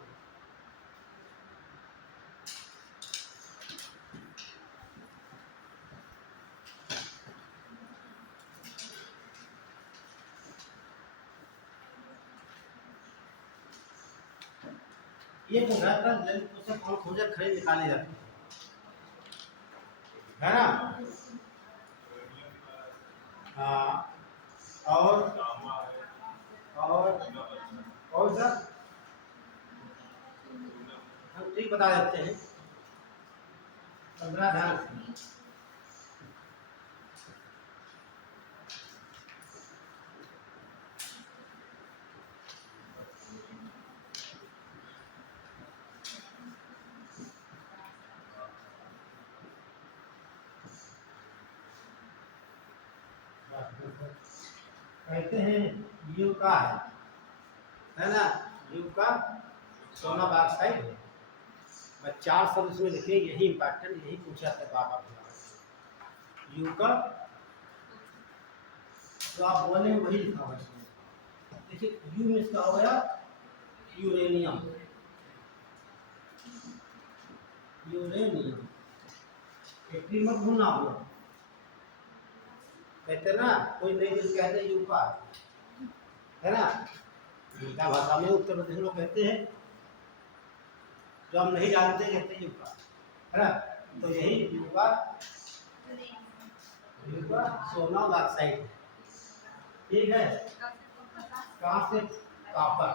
ये तो घर का ललितपुर से कौन खोजर खरीद निकाले जाते है ना। हाँ, और सर हम ठीक बता देते हैं, 15 ध्यान रखिए। कहते हैं यू का है ना, यू का सोना ऑक्साइड है। मैं 4 शब्द इसमें लिखे, यही इम्पोर्टेंट, यही पूछा था बाबा यू का, तो आप बोले वही लिखा हुआ इसमें। देखिए यू में इसका हो गया यूरेनियम, यूरेनियम एक मत भूलना आप लोग। कहते ना कोई नई चीज कहते यू का, है ना, उनका भाषा में उत्तर प्रदेश लोग कहते हैं, जो हम नहीं जानते कहते यू का, है ना। तो यही यू का सोना ऑक्साइड, ठीक है। कहाँ से? कापर,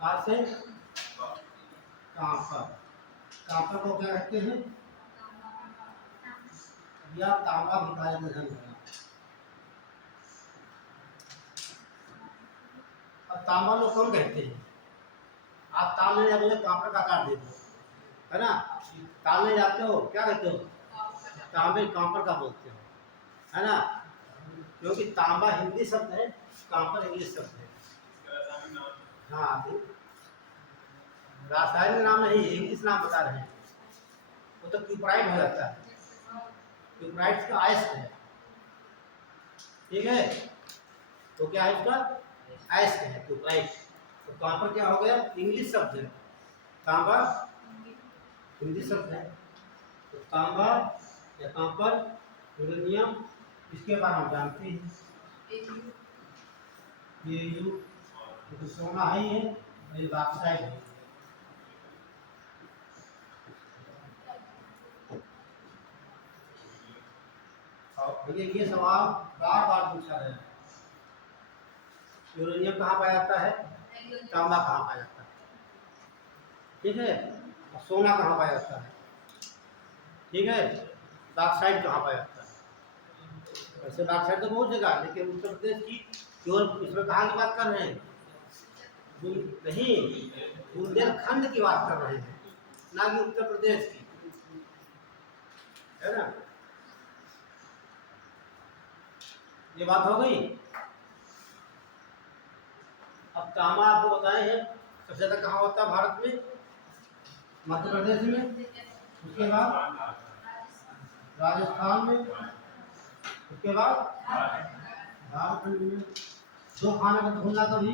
कहाँ से? कापर। कापर को क्या कहते हैं? या तांबा भी कहा जाता है। अब तांबा लोग कौन कहते हैं? आप ताल ले जाते हो, कापर का काट देते हो, है ना। ताल ले जाते हो, क्या कहते हो? तांबे कापर का बोलते हो, है ना, क्योंकि तांबा हिंदी शब्द है, कापर इंग्लिश शब्द है। हाँ, रासायनिक नाम नहीं, इंग्लिश नाम बता रहे हैं। वो तो क्यूपराइट हो जाता है, क्यूपराइट का आयस्क है, ठीक है। तो क्या है इसका? आयस्क है क्यूपराइट। तो कापर क्या हो गया? इंग्लिश शब्द है, तांबा हिंदी शब्द है। तो तांबा या कापर, यूरेनियम, इसके बारे में हम जानते हैं। ये यू तो सोना है, ये ऑक्साइड है। और ये सवाल बार बार पूछा है, यूरेनियम कहाँ पाया जाता है, तांबा कहाँ पाया जाता है, ठीक है, और सोना कहाँ पाया जाता है, ठीक है, ऑक्साइड कहाँ पाया जाता है। वैसे ऑक्साइड तो बहुत जगह, लेकिन उत्तर प्रदेश की केवल इसमें कहाँ की बात कर रहे हैं? नहीं, बुंदेलखंड की बात कर रहे हैं, ना कि उत्तर प्रदेश की, है ना। ये बात हो गई। अब तांबा आपको बताए हैं सबसे ज्यादा कहाँ होता है भारत में? मध्य प्रदेश में, उसके बाद राजस्थान में, उसके बाद झारखंड में। दो खाने का ढूंढना कभी,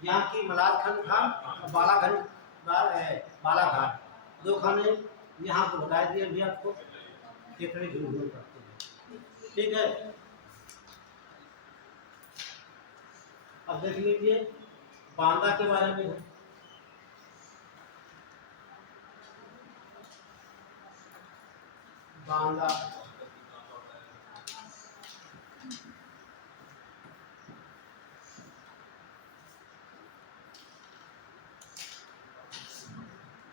यहाँ की मलारखंड खान और बालाघाट, दो खाने यहाँ को बता दिए भी आपको, कितने ढूंढ करते हैं, ठीक है। अब देख लीजिए बांदा के बारे में है। बांदा,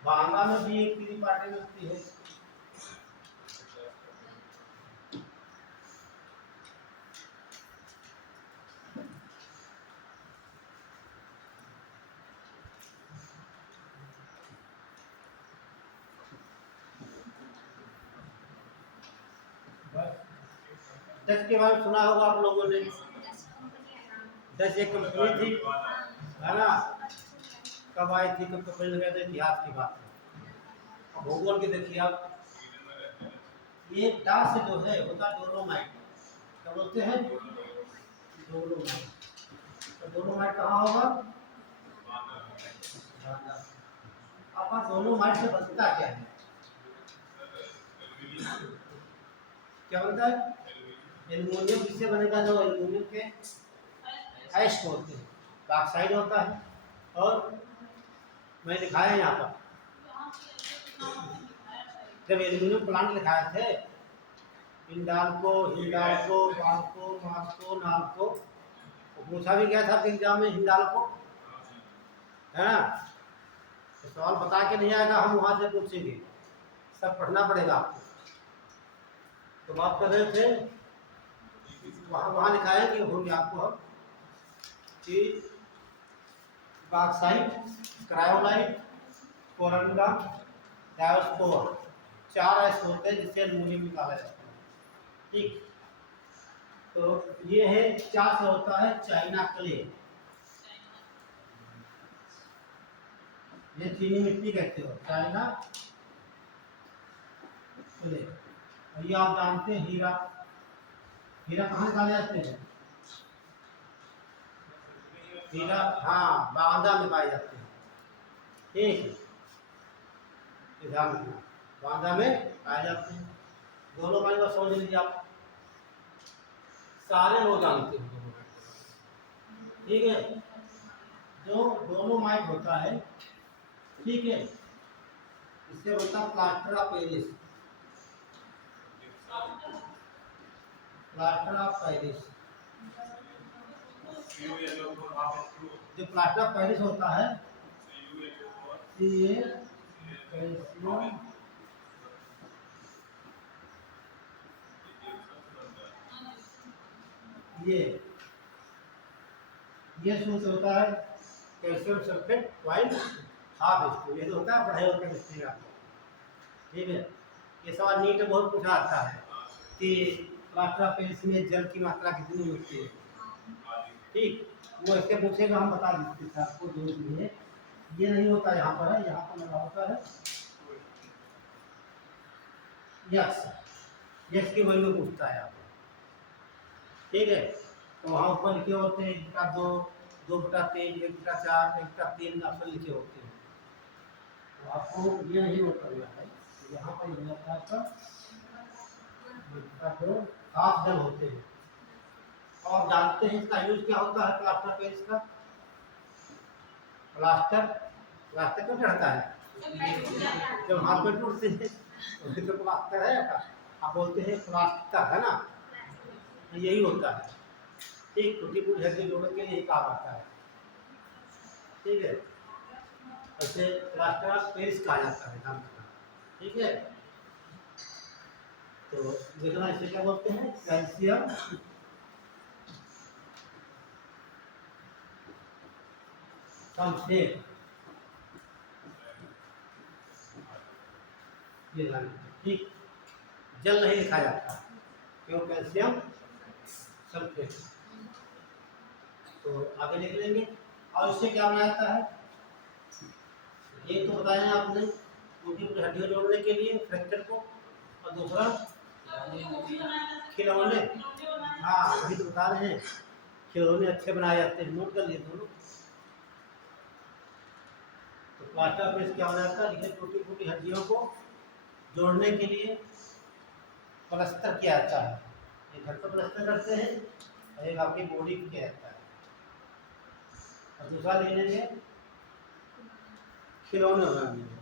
बांदा में भी एक पीली पार्टी मिलती है। दस के बारे में सुना होगा आप लोगों ने, 10 एक कंपनी थी, है ना, कब आई थी, कब कंपनी लगा था, इतिहास की बात है। भूगोल की देखिए आप, ये डा से जो है होता डोलोमाइट, क्या बोलते हैं? डोलोमाइट। तो डोलोमाइट कहाँ होगा? आप डोलोमाइट से बनता क्या है? क्या बनता है? एल्युमिनियम किससे बनेगा? जो एल्युमिनियम के एस्ट होते हैं, ऑक्साइड होता है। और मैं दिखाया यहाँ पर, जब एल्युमिनियम प्लांट दिखाए थे, हिंडाल्को, बाल्को, मास्को, नाल्को, तो पूछा भी गया था एग्जाम में हिंडाल्को, है ना। तो सवाल बता के नहीं आएगा, हम वहाँ से पूछेंगे, सब पढ़ना पड़ेगा आपको। तो बात कर रहे थे, वहाँ दिखाएंगे होंगे आपको हम कि बॉक्साइट, क्रायोलाइट, कोरंडा, डायोस्पोर, 4 ऐसे होते हैं जिससे एल्युमिनियम निकाला जाता है, ठीक। तो ये है क्या से होता है चाइना क्ले, ये चीनी मिट्टी कहते हो चाइना क्ले। और ये आप जानते हैं हीरा, हीरा कहाँ निकाले जाते हैं? हीरा हाँ बांदा में पाए जाते हैं। ठीक, ध्यान रखना बांदा में पाए जाते हैं। दोनों पानी को समझ लीजिए आप, सारे लोग जानते हैं दोनों माइट। ठीक है, जो दोनों माइट होता है, ठीक है, इससे बनता है plaster of Paris, plaster of Paris. जो प्लास्टर ऑफ पेरिस होता है ये कैल्शियम ये सूत्र होता है कैल्शियम सल्फेट वाइल हाफ स्टू, ये जो होता है पढ़ाई होकर मिस्त्री आपको। ठीक है, ये सवाल नीट में बहुत पूछा आता है कि प्लास्टर ऑफ पेरिस में जल की मात्रा कितनी होती है। ठीक, वो इसके पूछेगा, हम बता देते आपको जो भी है। ये नहीं होता यहाँ पर है, यहाँ पर लगा होता है यक्स, यक्स की वैल्यू पूछता है आपको। ठीक है, तो वहाँ ऊपर लिखे होते हैं 1/2, 2/3, 1/4, 1/3 ऑप्शन लिखे होते हैं। तो आपको ये नहीं होता है, यहाँ पर हो जाता है आपका 1/2 हाफ जल होते हैं। और जानते हैं इसका यूज क्या होता है प्लास्टर पेरिस का? प्लास्टर, प्लास्टर क्यों चढ़ता है जब हाथ में टूटते हैं तो प्लास्टर है आपका, आप बोलते हैं प्लास्टर है ना, यही होता है। ठीक, टूटी फूटी हड्डी जोड़ने के लिए काम आता है। ठीक है, ऐसे प्लास्टर ऑफ पेरिस कहा जाता है नाम का। ठीक है, तो देखना इसे क्या बोलते हैं कैल्शियम सल्फेट, ये लाइन। ठीक, जल नहीं लिखा जाता क्यों? Calcium sulphate. तो आगे देख लेंगे। और इससे क्या बनाया जाता है, ये तो बताया आपने टूटी फूटी हड्डियों जोड़ने के लिए फ्रैक्चर को, और दूसरा खिलौने, हाँ अभी तो बता रहे हैं खिलौने अच्छे बनाए जाते हैं, नोट कर लिए दोनों। तो प्लास्टर पेरिस क्या हो जाता है, देखिए टूटी फूटी हड्डियों को जोड़ने के लिए प्लास्टर किया जाता है। एक घर पर प्लास्टर करते हैं और एक आपकी बॉडी को किया जाता है। और दूसरा ले लेंगे खिलौने बनाने में।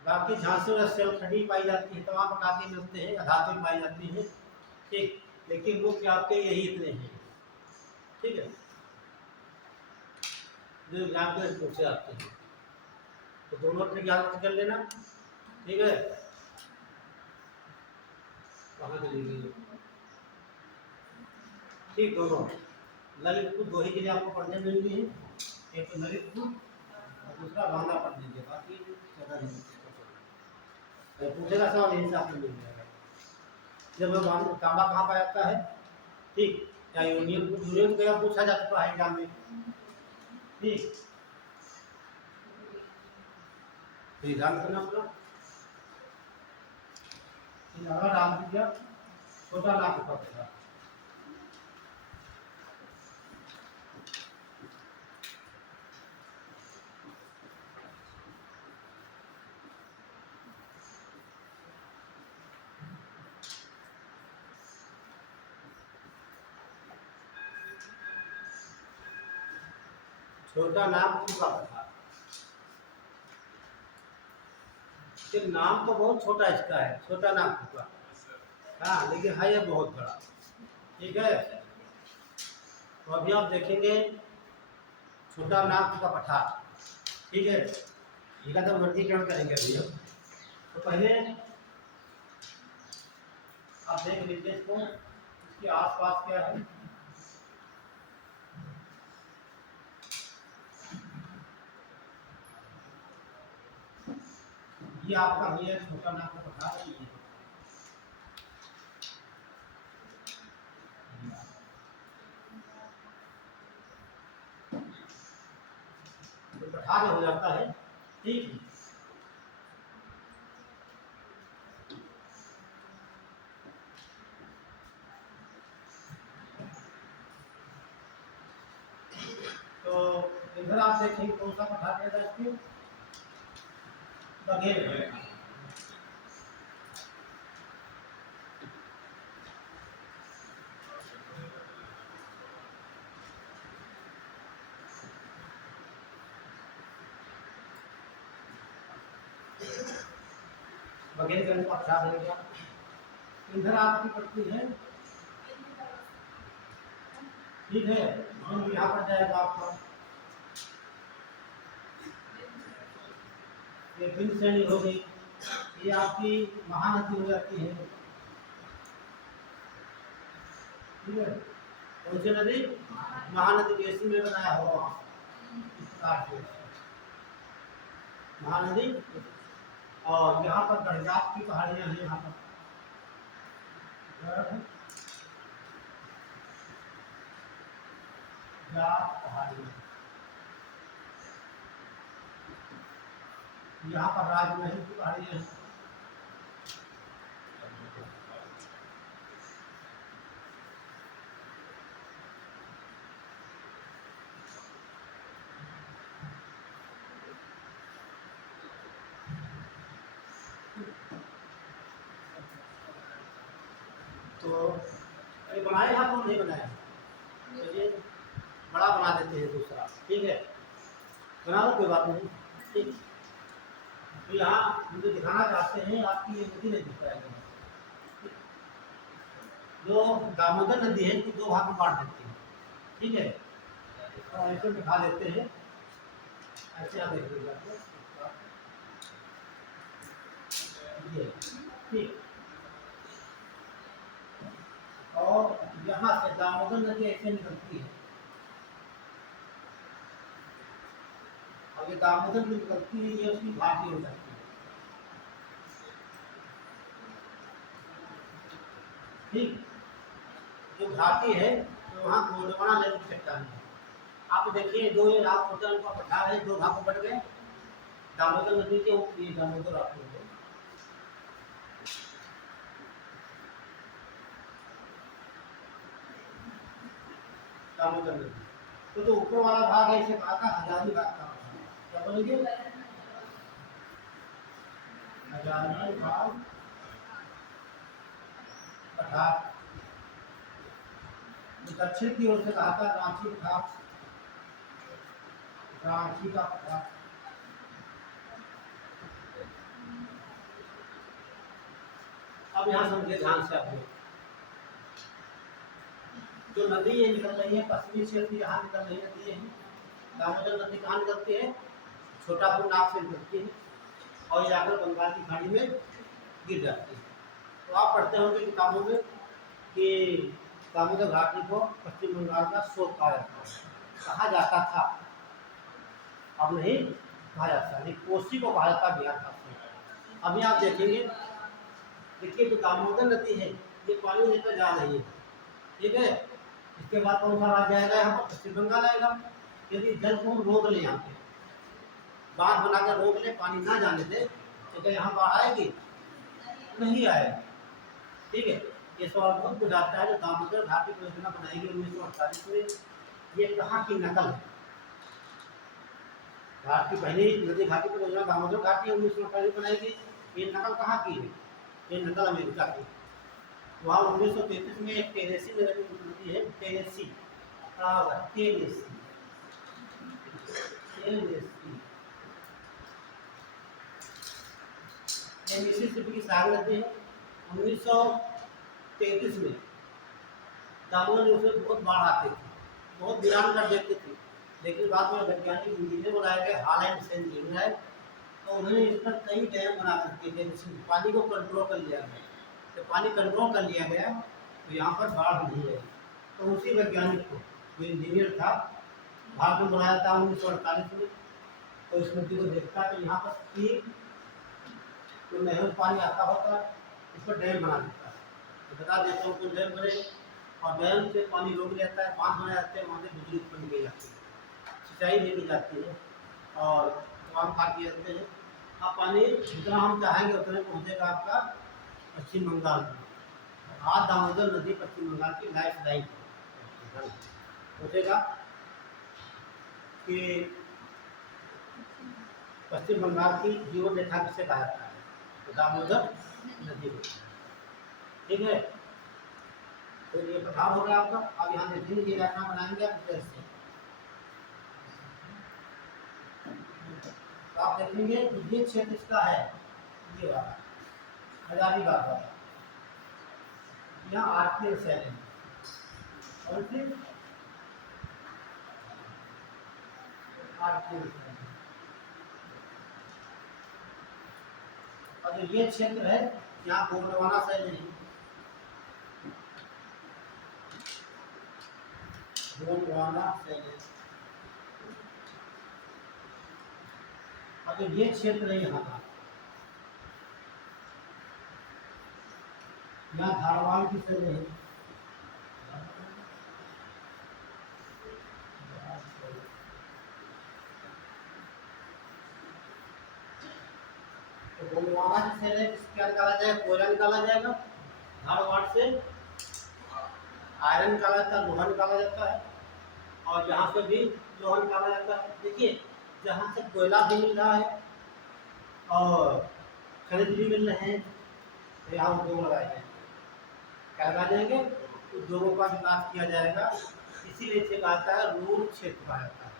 बाकी झांसी और सेल खड़ी पाई जाती है, तमाम प्रकार के मिलते हैं, धातु पाई जाती है। ठीक, लेकिन वो क्या आपके यही इतने हैं। ठीक है, जो एग्जाम के पूछे आते हैं, तो दोनों ट्रिक याद कर लेना। ठीक है, कहाँ चली गई? ठीक, दोनों ललितपुर दो ही के लिए आपको पढ़ने मिलनी है, एक तो ललितपुर और दूसरा बांदा पढ़ लीजिए, बाकी ज़्यादा नहीं पूछेगा सवाल यही से आपको मिल जाएगा। जब तांबा कहाँ पाया जाता है? ठीक, या यूनियन, यूनियन का पूछा जा चुका है एग्जाम में। ठीक, तो ध्यान करना अपना, डाल दीजिए छोटा नाम पड़ेगा। छोटा नाम का पता, नाम तो बहुत छोटा इसका है, छोटा नाम का। हाँ, लेकिन है ये बहुत बड़ा। ठीक है, तो अभी आप देखेंगे छोटा नाम का पठार। ठीक है, इनका तो वर्गीकरण करेंगे अभी हम। तो पहले आप देख लीजिए इसको, इसके आसपास क्या है। ये आपका ये छोटा नाक का पठार है। ये पठार हो जाता है, ठीक है। तो इधर आप देखिए कौन सा पठार है इसके बघेल। बघेल के अंदर पठार हो गया। इधर आपकी पट्टी है, ठीक है। हम यहाँ पर जाएगा आपका ये बिंद श्रेणी हो गई, ये आपकी महानदी हो जाती है, ठीक है। कौन सी नदी? महानदी बेसिन में बनाया हुआ महानदी। और यहाँ पर गढ़जात की पहाड़ियाँ हैं, यहाँ पर पहाड़ियाँ, यहाँ पर राजमहल की पहाड़ियाँ हैं। तो ये बनाए हैं आपको नहीं बनाया, तो ये बड़ा बना देते हैं दूसरा, ठीक है। बना लो कोई बात नहीं, ठीक। तो यहाँ मुझे दिखाना चाहते हैं आपकी ये नदी नहीं दिख पाएगी। जो दामोदर नदी है कि दो भाग में बांट देती है, ठीक है। तो ऐसे दिखा देते हैं, ऐसे आप देखिएगा, ठीक। और यहाँ से दामोदर नदी ऐसे निकलती है, और ये दामोदर जो निकलती है ये उसकी घाटी हो जाती है, ठीक। जो घाटी है तो वहाँ गोंडवाना नदी की चट्टान है। आप देखिए दो ये लाख होटल का पठार है, दो भाग बढ़ गए। दामोदर नदी के ये दामोदर आपको दामोदर नदी। तो जो ऊपर वाला भाग है इसे कहा था हजारी भाग का, क्या बोलेंगे? हजारी भाग पठार। दक्षिण की ओर से कहा था रांची पठार, रांची का पठार। अब यहाँ समझिए ध्यान से आप लोग, जो नदी ये निकल रही है पश्चिमी क्षेत्र यहाँ निकल रही नदी है। दामोदर नदी कहाँ निकलती है? छोटापुर नाक से निकलती है और जाकर बंगाल की खाड़ी में गिर जाती है। तो आप पढ़ते होंगे किताबों में कि दामोदर घाटी को पश्चिम बंगाल का शोक कहा जाता था, अब नहीं कहा जाता, नहीं कोसी को कहा जाता बिहार का शोक। अभी आप देखेंगे, देखिए जो दामोदर नदी है ये पानी लेकर जा रही है, ठीक है। इसके बाद कौन सा राज्य आएगा? यहाँ पर पश्चिम बंगाल आएगा। यदि जल को रोक ले, यहाँ पे बांध बनाकर रोक ले, पानी ना जाने दे, तो क्या यहाँ बाढ़ आएगी? नहीं आएगी, ठीक है। ये सवाल बहुत बुझाता है। जो दामोदर घाटी परियोजना बनाई गई 1948 में, ये कहाँ की नकल है? भारत की पहली नदी घाटी परियोजना दामोदर घाटी 1948 बनाई गई। ये नकल कहाँ की है? ये नकल अमेरिका की। वहाँ 1933 में एक टेनेसी नदी है, टेनेसी, मिसिसिपी की सागर नदी है। 1933 में दामोदर में उसमें बहुत बाढ़ आती थी, बहुत वीरान कर देती थी। लेकिन बाद में वैज्ञानिक इंजीनियर बनाए गए, हालैंड से इंजीनियर है, तो उन्होंने इस पर कई डैम बना करके पानी को कंट्रोल कर लिया गया। तो पानी कंट्रोल कर लिया गया तो यहाँ पर बाढ़ नहीं है। तो उसी वैज्ञानिक को, जो इंजीनियर था, भारत में बनाया था 1948 में, तो इस नदी को देखता तो यहाँ पर तो नहर में पानी आता होता है, इस पर डैम बना देता है। तो बता देता हूँ तो डैम बने और डैम से पानी रोक लेता है, बांध बनाए जाते हैं, वहाँ से बिजली उत्पन्न की जाती है, सिंचाई लेके जाती है और तमाम कार्य किए जाते हैं। अब पानी जितना हम चाहेंगे उतने पहुँचेगा आपका पश्चिम बंगाल में। आज दामोदर नदी पश्चिम बंगाल की लाइफ लाइन पहुँचेगा कि पश्चिम बंगाल की जीवन रेखा किसे कहा जाता है, तो दामोदर नदी को। ठीक है, तो ये पठार हो गया आपका। अब यहाँ से दिन की रेखा बनाएंगे आप इधर से, तो आप देखेंगे कि ये क्षेत्र इसका है, ये वाला हजारीबाग वाला, यहाँ आर्थिक सेल है और फिर आर्थिक सेल है। और जो ये क्षेत्र है यहाँ गोंडवाना सेल है, गोंडवाना सेल है। और जो ये क्षेत्र है यहाँ का, यहाँ धारवाड़ की सेल है, तो गोंडवाना की सेल है, किसका निकाला जाएगा, कोयला निकाला जाएगा। धारवाड़ से आयरन निकाला जाता है, लोहा निकाला जाता है और यहाँ से भी लोहा निकाला जाता है। देखिए जहाँ से कोयला भी मिल रहा है और खनिज भी मिल रहे हैं, तो यहाँ उद्योग लगाए जाएंगे। क्या लगा जाएंगे, उद्योगों का विकास किया जाएगा। इसीलिए इसे कहा जाता है रूर क्षेत्र कहा जाता है।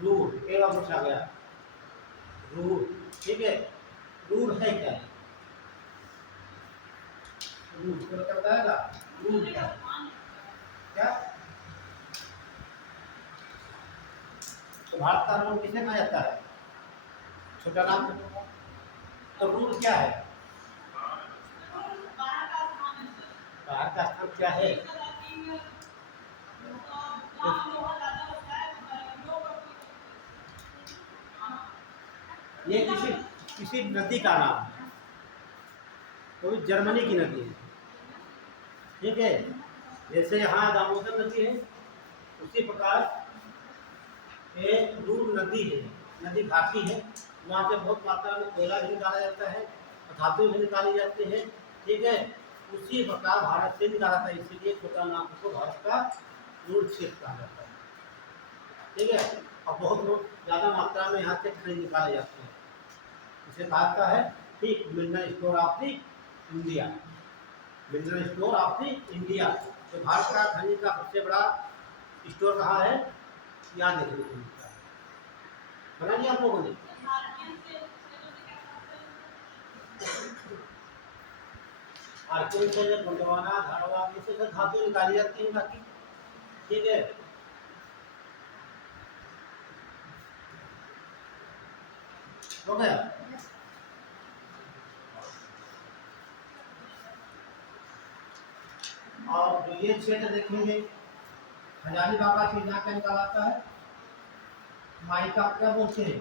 रूर एक बार पूछा गया, रूर, ठीक है, रूर है क्या, रूर तो क्या बताएगा, रूर क्या है? क्या तो भारत का रूर किसे कहा जाता है, छोटा नाम। तो रूर क्या है, बाहर का स्थान क्या है, ये किसी नदी का नाम है, तो जर्मनी की नदी है। ठीक है, जैसे यहाँ दामोदर नदी है उसी प्रकार एक रूर नदी है, नदी घाटी है, वहाँ से बहुत मात्रा में कोयला भी निकाला जाता है, धातु भी निकाली जाती है। ठीक है, उसी प्रकार भारत से निकाला था, इसीलिए छोटा नाम को भारत का रूर क्षेत्र कहा जाता है। ठीक है, और बहुत ज़्यादा मात्रा में यहाँ से खनिज निकाले जाते हैं, इसे कहा जाता है ठीक mineral store of the India, mineral store of the India. तो भारत का खनिज का सबसे बड़ा स्टोर कहाँ है, यहाँ देखने को मिलता है। बना नहीं आप लोगों ने, आर्कियोलॉजी गोंडवाना धारवाड़ से धातु निकाली जाती है बाकी। ठीक है, हो गया। और जो ये क्षेत्र देखेंगे हजारीबाग का चिन्ह क्या निकालाता है, माइका क्या बोलते हैं,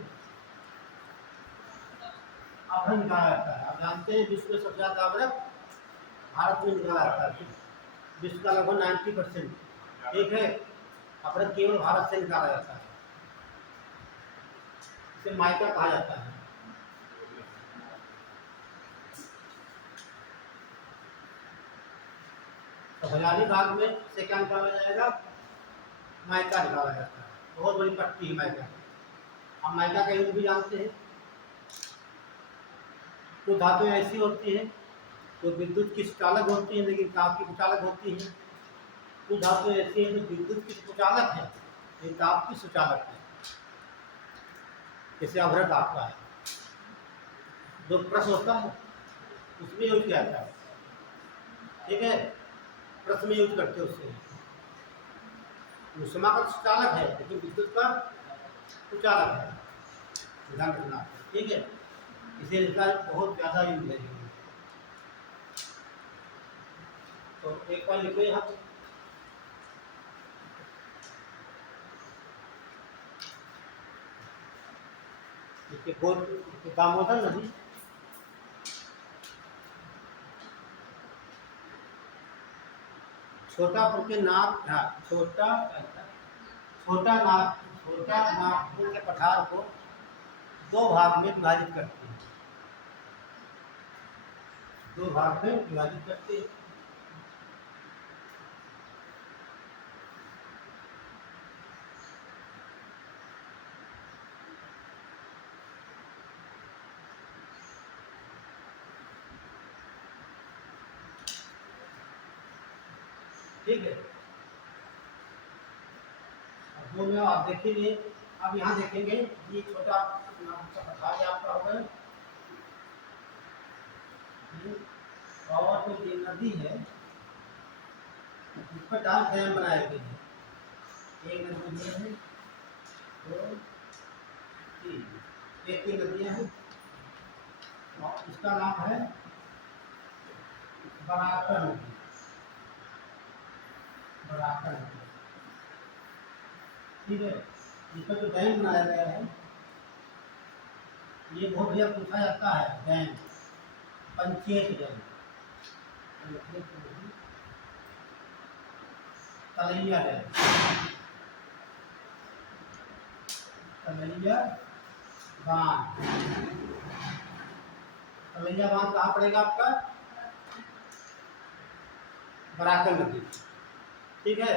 अभ्रक निकाला जाता है। आप जानते हैं विश्व में सबसे ज्यादा अभ्रक भारत में निकाला जाता है, विश्व का लगभग 90%। ठीक है, अभ्रक केवल भारत से निकाला जाता है, इसे माइका कहा जाता है। तो हजारीबाग में से क्या निकाला जाएगा, माइका निकाला जाता है, बहुत बड़ी पट्टी है माइका। हम माइका का यूज भी जानते हैं। तो धातुएं ऐसी होती हैं तो विद्युत की सुचालक होती है लेकिन ताप की कुचालक होती है। कुछ धातुएं ऐसी हैं जो विद्युत की कुचालक है लेकिन ताप की सुचालक है, जैसे अभ्रक आपका है, जो प्रश्न होता है उसमें यूज किया जाता है। ठीक है, प्रश्न में यूज करते हैं उससे, उष्मा का सुचालक है लेकिन विद्युत का कुचालक है, ध्यान रखना। ठीक है, इसे इसका बहुत ज़्यादा यूज है। तो एक बार लिखो यहाँ, दामोदर नदी छोटापुर के नाग, हाँ, छोटा नागपुर के पठार को दो भाग में विभाजित करती है, दो भाग में विभाजित करती है। ठीक है, अब दो में आप देखेंगे, अब यहाँ देखेंगे ये छोटा पठार आपका होगा, और जो ये नदी है इस पर डाल डैम बनाए गए हैं। एक नदी है, दो, तीन, ये तीन नदियां हैं और इसका नाम है बराकर नदी, बराकर नदी। ठीक है, इसका जो डैम बनाया गया है ये बहुत बढ़िया पूछा जाता है, डैम पंचेत डैम, तलैया डैम, तलैया बांध, तलैया बांध कहाँ पड़ेगा आपका, बराकर नदी। ठीक है,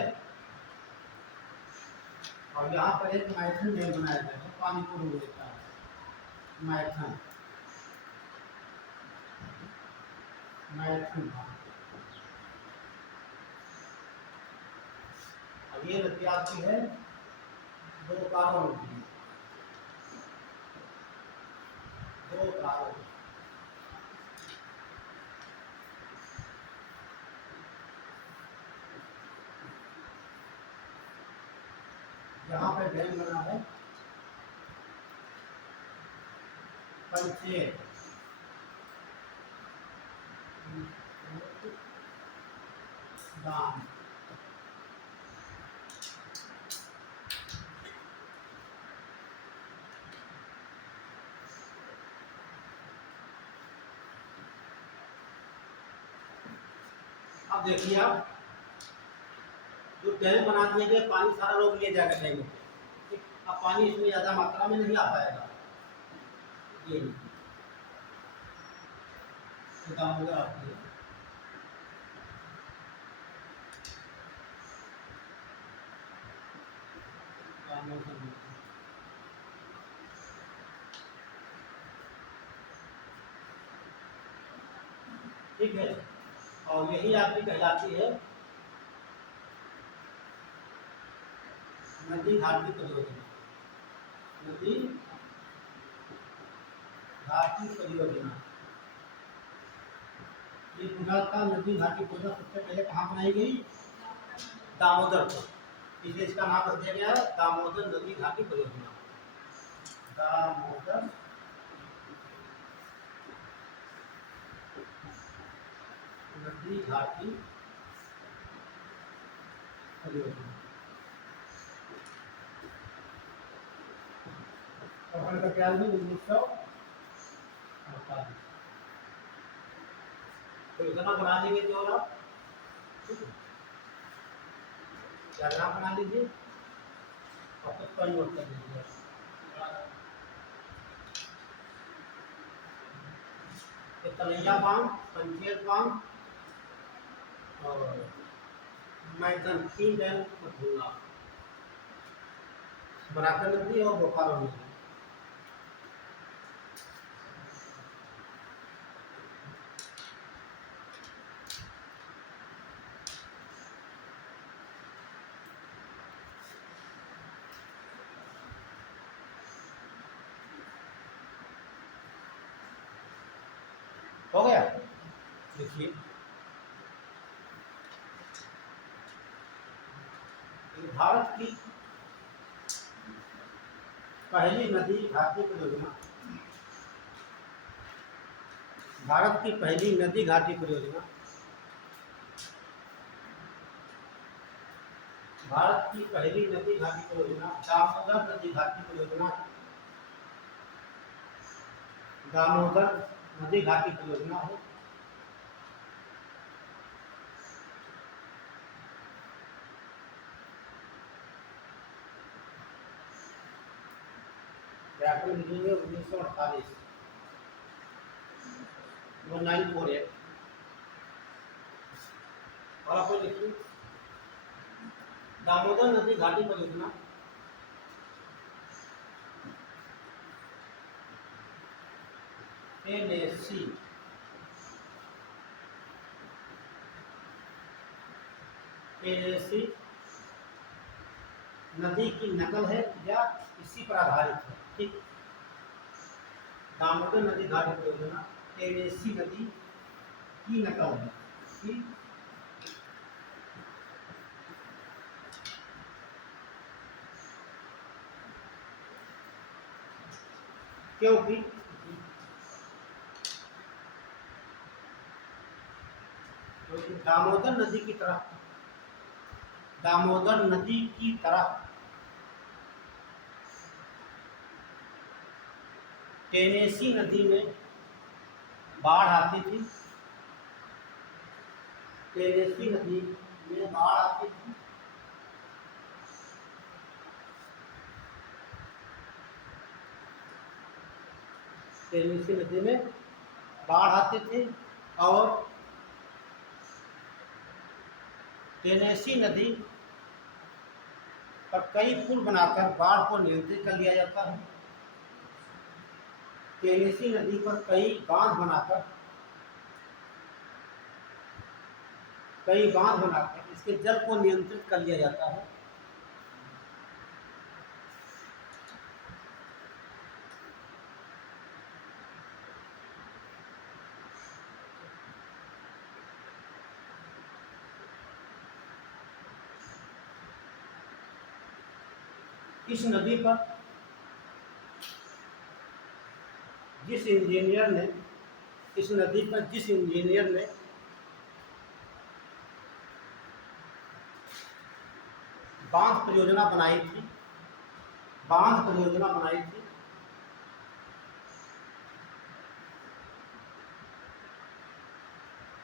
और यहाँ पर एक मैथन डैम बनाया गया है, पानी को रोक देता है, मैथन, मैथन। अब ये नदी आपकी है दो कारों नदी, दो कारों, यहाँ पे डैम बना है पंचेत, बांध। अब देखिए आप जो डैम बना दिए गए, पानी सारा रोक लिया जाएगा डैम में, अब पानी इसमें ज़्यादा मात्रा में नहीं आ पाएगा, ये दामोदर आती है, दामोदर नदी। ठीक है, और यही आपकी कहलाती है नदी घाटी परियोजना, नदी घाटी परियोजना। ये गुजरात का नदी घाटी परियोजना सबसे पहले कहाँ बनाई गई, दामोदर पर, इसलिए इसका नाम रख दिया गया है दामोदर नदी घाटी परियोजना, दामोदर नदी घाटी परियोजना। और का क्या है 1948, तो इतना बना लेंगे जो आप, क्या नाम बना लीजिए और कुछ पर नोट कर लीजिए, तलैया बांध, पंचेत बांध और मैथन, तीन डैम को भूलना, बराकर नदी और बोकारो नदी। हो गया, देखिए भारत की पहली नदी घाटी परियोजना, भारत की पहली नदी घाटी परियोजना, भारत की पहली नदी घाटी परियोजना दामोदर नदी घाटी परियोजना, दामोदर नदी घाटी परियोजना है। में लिखेंगे 1948 1948। और आपको लिखिए दामोदर नदी घाटी परियोजना NSC नदी की नकल है या इसी पर आधारित है। ठीक, दामोदर नदी घाटी परियोजना NSC नदी की नकल है। ठीक, क्योंकि दामोदर नदी की तरह टेनेसी नदी में बाढ़ आती थी। टेनेसी नदी में बाढ़ आती थी। टेनेसी नदी में बाढ़ आती थी और टेनेसी नदी पर कई पुल बनाकर बाढ़ को नियंत्रित कर लिया जाता है। टेनेसी नदी पर कई बांध बनाकर इसके जल को नियंत्रित कर लिया जाता है। इस नदी पर जिस इंजीनियर ने बांध परियोजना बनाई थी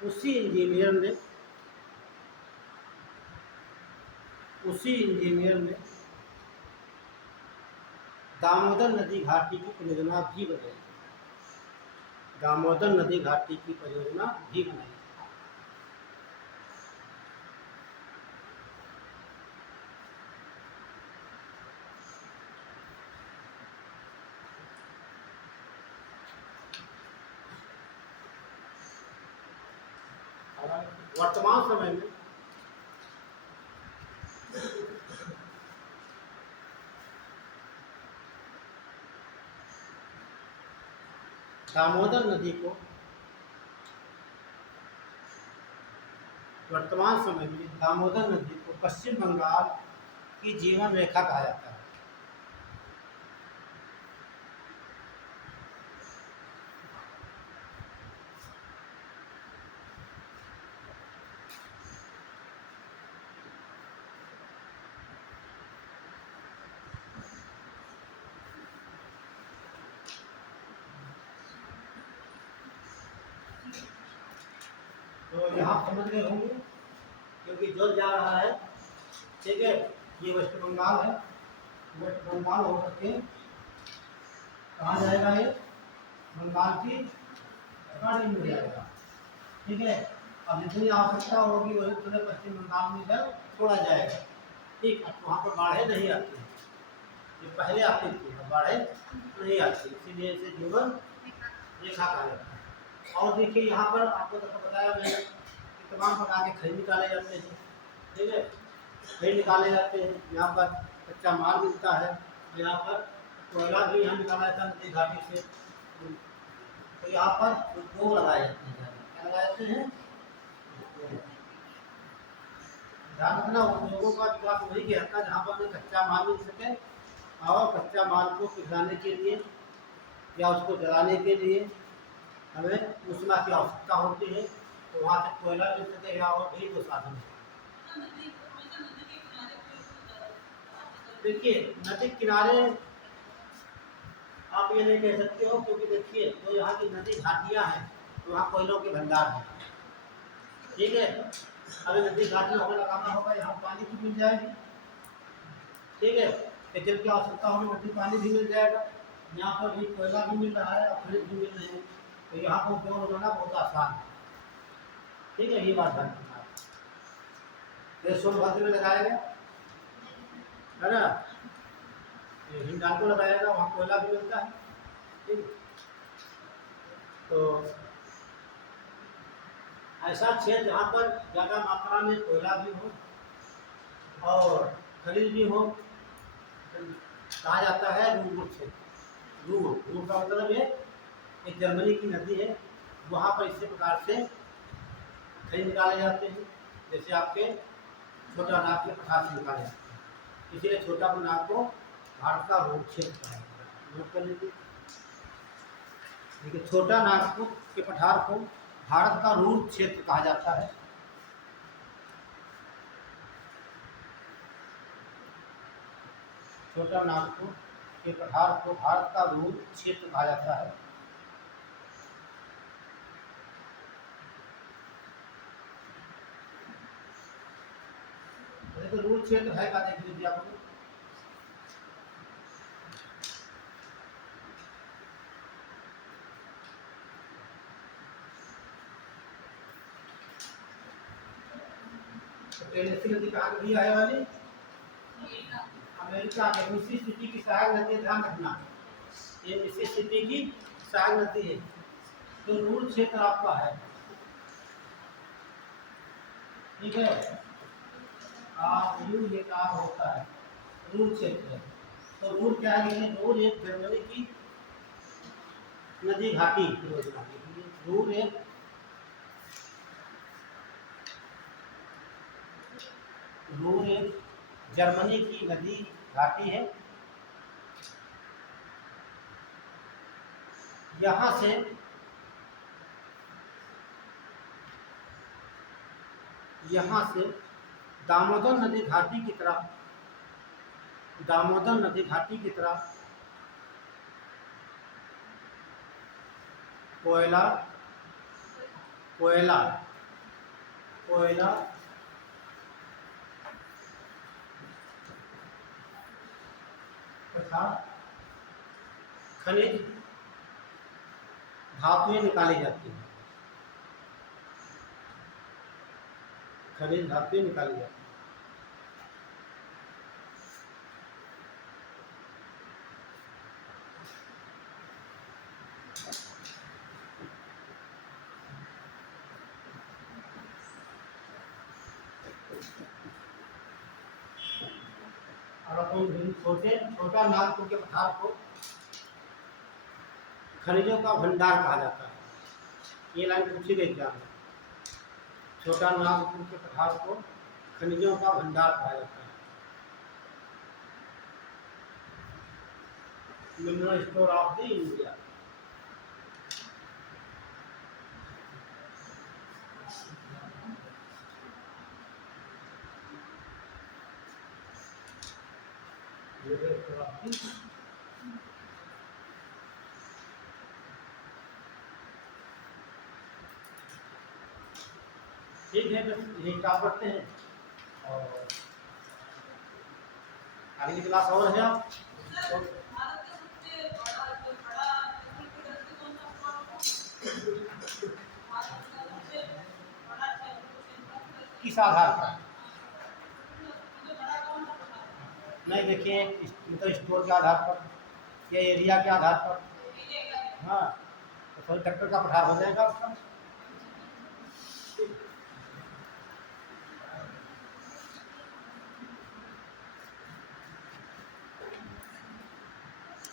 उसी इंजीनियर ने दामोदर नदी घाटी की परियोजना भी बनाई। दामोदर नदी घाटी की परियोजना भी बनाई। वर्तमान समय में दामोदर नदी को पश्चिम बंगाल की जीवन रेखा कहा जाता है। तो यहाँ समझ गए होंगे क्योंकि जल जा रहा है। ठीक है, ये वेस्ट बंगाल है। वेस्ट बंगाल हो करके कहाँ जाएगा? ये बंगाल की खाड़ी में जाएगा। ठीक है, अब जितनी आवश्यकता होगी वही पूरे पश्चिम बंगाल में जल छोड़ा जाएगा। ठीक, अब वहाँ पर बाढ़ें नहीं आती हैं। ये पहले आती थी, अब बाढ़ें नहीं आती, इसीलिए इसे जीवन रेखा कहा जाता है। और देखिए यहाँ पर आपको तो बताया मैंने कि तमाम प्रकार के खनिज निकाले जाते हैं। ठीक है, खनिज निकाले जाते हैं। यहाँ पर कच्चा माल मिलता है। यहाँ पर कोयला भी यहाँ निकाला जाता है नदी घाटी से। तो यहाँ पर उद्योग लगाए जाते हैं। क्या लगाए जाते हैं? ध्यान रखना, उद्योगों का विकास वही कहता है जहाँ पर हमें कच्चा माल मिल सके और कच्चा माल को पिघलाने के लिए या उसको जलाने के लिए हमें ऊष्मा की आवश्यकता होती है। तो वहाँ से कोयला मिल सके या और भी दो साधन। देखिए, नदी किनारे आप ये नहीं कह सकते हो क्योंकि देखिए तो यहाँ की नदी घाटियाँ हैं तो वहाँ कोयलों के भंडार हैं। ठीक है, अभी नदी घाटी हमें लगाना होगा, यहाँ पानी भी मिल जाएगी। ठीक है, पेट्रोल की आवश्यकता होगी, नदी पानी भी मिल जाएगा। यहाँ पर भी कोयला भी मिल रहा है और खनिज भी मिल रहे हैं, तो यहाँ पर उपयोग बनाना बहुत आसान है। ठीक है, ये बात है। ये सोनभद्र में लगाया गया है ना, ये हिंडालको लगाया गया, वहाँ कोयला भी मिलता है। ठीक है? तो ऐसा क्षेत्र जहाँ पर ज़्यादा मात्रा में कोयला भी हो और खनिज भी हो, कहा जाता है रूर क्षेत्र। रूर का मतलब है एक जर्मनी की नदी है, वहाँ पर इसी प्रकार से खनिज निकाले जाते हैं, जैसे आपके छोटा नाग के पठार से निकाले जाते हैं। इसीलिए छोटा नाग को भारत का रूर क्षेत्र कहा जाता है। नोट कर लीजिए, देखिए छोटा नागपुर के पठार को भारत का रूर क्षेत्र कहा जाता है। छोटा नागपुर के पठार को भारत का रूर क्षेत्र कहा जाता है। तो रूर क्षेत्र है, का देख लीजिए आप लोग। टेनेसी नदी कहाँ की आने वाली? अमेरिका के मिसिसिपी की सहायक नदी, ध्यान रखना, ये मिसिसिपी की सहायक नदी है। तो रूर क्षेत्र आपका है, ठीक है। यू ये काम होता है, रूर क्षेत्र है। तो रूर क्या है? रूर एक जर्मनी की नदी घाटी, रूर एक रूर एक जर्मनी की नदी घाटी है। यहाँ से दामोदर नदी घाटी की तरफ, दामोदर नदी घाटी की तरफ कोयला कोयला कोयला तथा खनिज धातुएं निकाली जाती हैं, खनिज धातुएं निकाली जाती हैं। छोटा नागपुर के पठार को खनिजों का भंडार कहा जाता है। ये लाइन पूछी गई क्या? छोटा नागपुर के पठार को खनिजों का भंडार कहा जाता है। Mineral store of the India. ठीक है, बस यही काम करते हैं और आगे की क्लास और है। आप किस आधार पर? नहीं, देखिए मतलब स्टोर के आधार पर या एरिया के आधार पर। हाँ, तो थोड़ी ट्रैक्टर का पठार हो जाएगा उसका।